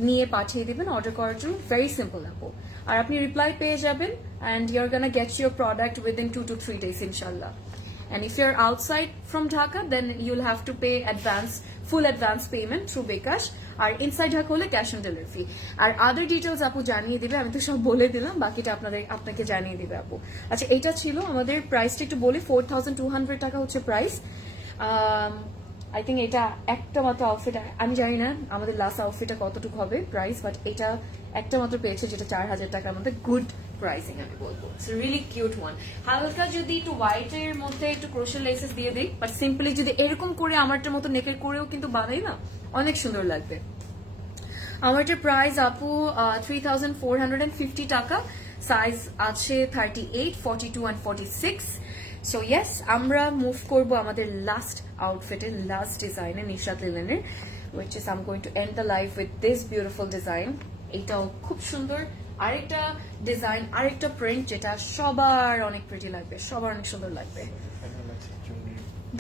নিয়ে পাঠিয়ে দিবেন অর্ডার করার জন্য। ভেরি সিম্পল আপু। আর আপনি রিপ্লাই পেয়ে যাবেন, and you're gonna get your product within 2 to 3 days inshallah. And if you're outside from Dhaka, then you'll have to pay full advance payment through Bekash. আর ইনসাইড ঢাকা হলে cash on delivery. আর other details আপু জানিয়ে দিবে, আমি তো সব বলে দিলাম, বাকিটা আপনাকে জানিয়ে দিবে আপু। আচ্ছা, এটা ছিল আমাদের প্রাইসটা একটু বলি। 4200 টাকা হচ্ছে প্রাইস। আই থিঙ্ক এটা একটা মাত্র আউটফিট, আমি জানি না আমাদের লাস্ট আউটফিটটা কতটুকু হবে প্রাইস, বাট এটা একটা মাত্র পেয়েছে, যেটা 4000 টাকার মধ্যে গুড প্রাইসিং আমি বলবো। It's really cute one. হালকা যদি একটু হোয়াইটের মধ্যে একটু ক্রোশাল লেসেস দিয়ে দিই, বাট সিম্পলি যদি এরকম করে আমারটার মতো নেকের করেও কিন্তু বানাই না, অনেক সুন্দর লাগবে। আমারটার প্রাইস আপু 3450 টাকা। সাইজ আছে 38, 42 and 46। সো ইয়েস, আমরা মুভ করব আমাদের লাস্ট আউটফিটের, লাস্ট ডিজাইনের, Nishat লিলেনের, which is I'm going to end the live with this beautiful design. এটাও খুব সুন্দর, আরেকটা ডিজাইন, আরেকটা প্রিন্ট, যেটা সবার অনেক প্রিটি লাগবে, সবার অনেক সুন্দর লাগবে।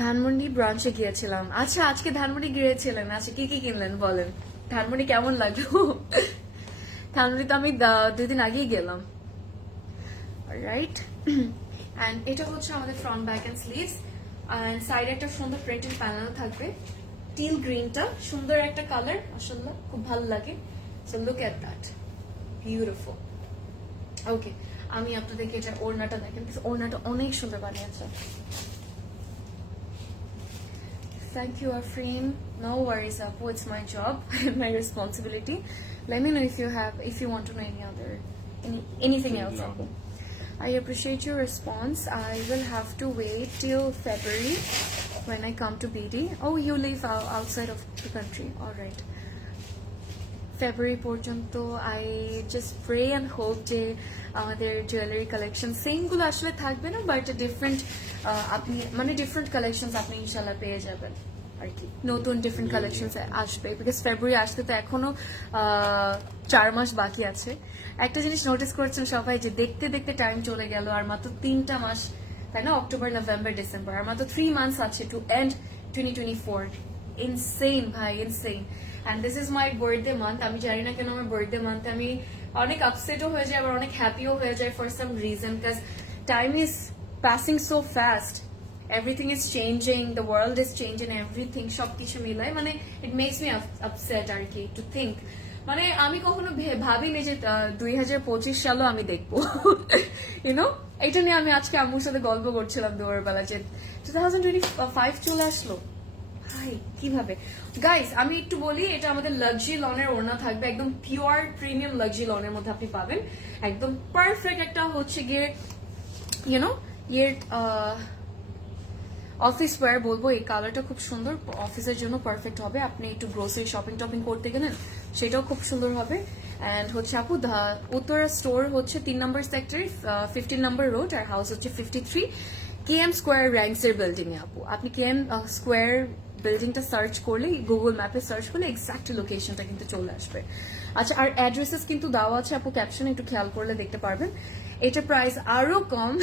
ধানমন্ডি ব্রাঞ্চে গিয়েছিলাম। আচ্ছা, আজকে ধানমন্ডি গিয়েছিলেন? আচ্ছা, কি কি কিনলেন বলেন? ধানমন্ডি কেমন লাগলো? ধানমন্ডি তো আমি 2 দিন আগেই গেলাম। রাইট। অ্যান্ড এটা হচ্ছে আমাদের front, back end sleeves. And সাইডে একটা সুন্দর প্রিন্টেড প্যানেল থাকবে। টিল গ্রিনটা সুন্দর একটা কালার, মাশাআল্লাহ খুব ভালো লাগে। So look at that, beautiful. Okay, আমি আপনাদেরকে এটা ওড়নাটা দেখেন, ওড়নাটা অনেক সুন্দর বানিয়েছে। Thank you, Afreen. No worries, Apu. It's my job and my responsibility. Let me know if you want to know anything else, Apu. I appreciate your response. I will have to wait till February when I come to BD. Oh, you live outside of the country. All right. February পর্যন্ত I just pray and hope যে আমাদের jewellery collection same গুলো আসলে থাকবে না, but different আপনি মানে different collections আপনি ইনশাল্লাহ পেয়ে যাবেন আর কি। নতুন ডিফারেন্ট কালেকশনস আসবে, বিকজ ফেব্রুয়ারি আসতে তো এখনো 4 মাস বাকি আছে। একটা জিনিস নোটিস করেছেন সবাই, যে দেখতে দেখতে টাইম চলে গেল, আর মাত্র 3টা মাস, তাই না? অক্টোবর, নভেম্বর, ডিসেম্বর, আর মাত্র 3 মান্থস আছে টু এন্ড 2024। ইনসেইন ভাই, insane. And this is my birthday month. আমি জানি না কেন আমার বার্থডে মান্থে আমি অনেক আপসেটও হয়ে যায়, আবার অনেক হ্যাপিও হয়ে যায় for some reason, because time is passing so fast, everything is changing, the world is changing, everything সবকিছু মিলাই মানে it makes me upset আর কি to think। মানে আমি কখনো ভাবিনি যে 2025 সালও আমি দেখবো, ইউনো। এটা নিয়ে আমি আজকে আম্মুর সাথে গল্প করছিলাম দুপুরবেলা, যে 2025 চলে আসলো ভাই কিভাবে গাইস আমি একটু বলি, এটা আমাদের লাক্সারি লনের ওড়না থাকবে, একদম পিওর প্রিমিয়াম লাক্সারি লনের মধ্যে আপনি পাবেন, একদম পারফেক্ট একটা হচ্ছে গিয়ে ইউনো ইয়ের অফিস ওয়্যার বলবো। এই কালারটা খুব সুন্দর, অফিসের জন্য পারফেক্ট হবে। আপনি একটু গ্রোসারি শপিং টপিং করতে গেলেন সেটাও খুব সুন্দর হবে। অ্যান্ড হচ্ছে আপু উত্তরা স্টোর হচ্ছে 3 নম্বর সেক্টরে 15 নম্বর রোড, আর হাউস হচ্ছে 53 কেএম স্কোয়ার র্যাঙ্কসের বিল্ডিং এ আপু। আপনি কেএম স্কোয়ার বিল্ডিংটা সার্চ করলে, গুগল ম্যাপে সার্চ করলে এক্সাক্ট লোকেশনটা কিন্তু চলে আসবে। আচ্ছা, আর অ্যাড্রেসেস কিন্তু দেওয়া আছে আপু ক্যাপশনে, একটু খেয়াল করলে দেখতে পারবেন। এটা প্রাইস আরো কম,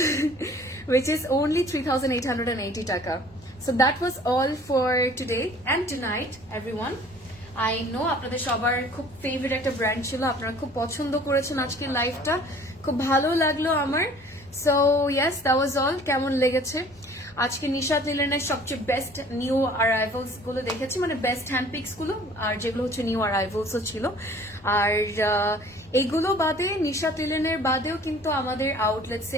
which is only 3,880 টাকা. So that was all for today and tonight, everyone. I know আপনাদের সবার খুব ফেভারিট একটা ব্র্যান্ড ছিল, আপনারা খুব পছন্দ করেছেন আজকের লাইভটা, খুব ভালো লাগলো আমার। So yes, that was all. কেমন লেগেছে আজকে নিশাত লিলেনের সবচেয়ে বেস্ট নিউ অ্যারাইভালস গুলো দেখেছি, মানে বেস্ট হ্যান্ডপিক্স গুলো, আর যেগুলো হচ্ছে নিউ অ্যারাইভালসও ছিল। আর এইগুলো বাদে নিশাত লিলেনের বাদেও কিন্তু আমাদের আউটলেটসে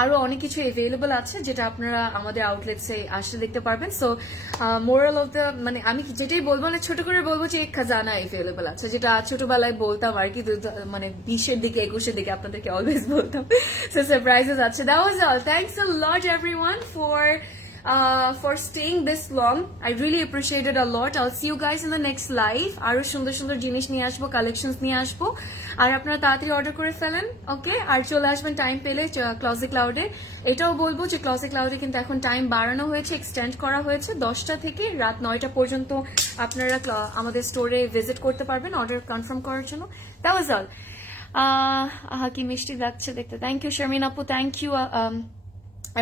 আরো অনেক কিছু এভেলেবল আছে, যেটা আপনারা আমাদের আউটলেটসে আসলে দেখতে পারবেন। সো মোরাল অফ দ্য, মানে আমি যেটাই বলবো, মানে ছোট করে বলবো যে এক খাজানা এভেলেবল আছে, যেটা ছোটবেলায় বলতাম আর কি, মানে 20-এর দিকে 21-এর দিকে আপনাদেরকে অলওয়েজ বলতাম। সো সারপ্রাইজেস আছে। That was all. Thanks a lot everyone for staying this long. I really appreciate it a lot. I'll see you guys in the next live. আরো সুন্দর সুন্দর জিনিস নিয়ে আসবো, কালেকশনস নিয়ে আসবো, আর আপনারা তাড়াতাড়ি অর্ডার করে ফেলেন, ওকে? আর চলে আসবেন টাইম পেলে ক্লজেট ক্লাউডে। এটাও বলবো যে ক্লজেট ক্লাউডে কিন্তু এখন টাইম বাড়ানো হয়েছে, এক্সটেন্ড করা হয়েছে, 10টা থেকে রাত 9টা পর্যন্ত আপনারা আমাদের স্টোরে ভিজিট করতে পারবেন অর্ডার কনফার্ম করার জন্য। That was all. আহা কি মিষ্টি লাগছে দেখতে। থ্যাংক ইউ শারমিন আপু, thank you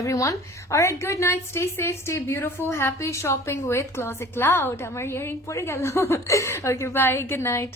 everyone. All right, good night, stay safe, stay beautiful, happy shopping with Closet Cloud. Amar hearing pore gelo. Okay, bye, good night.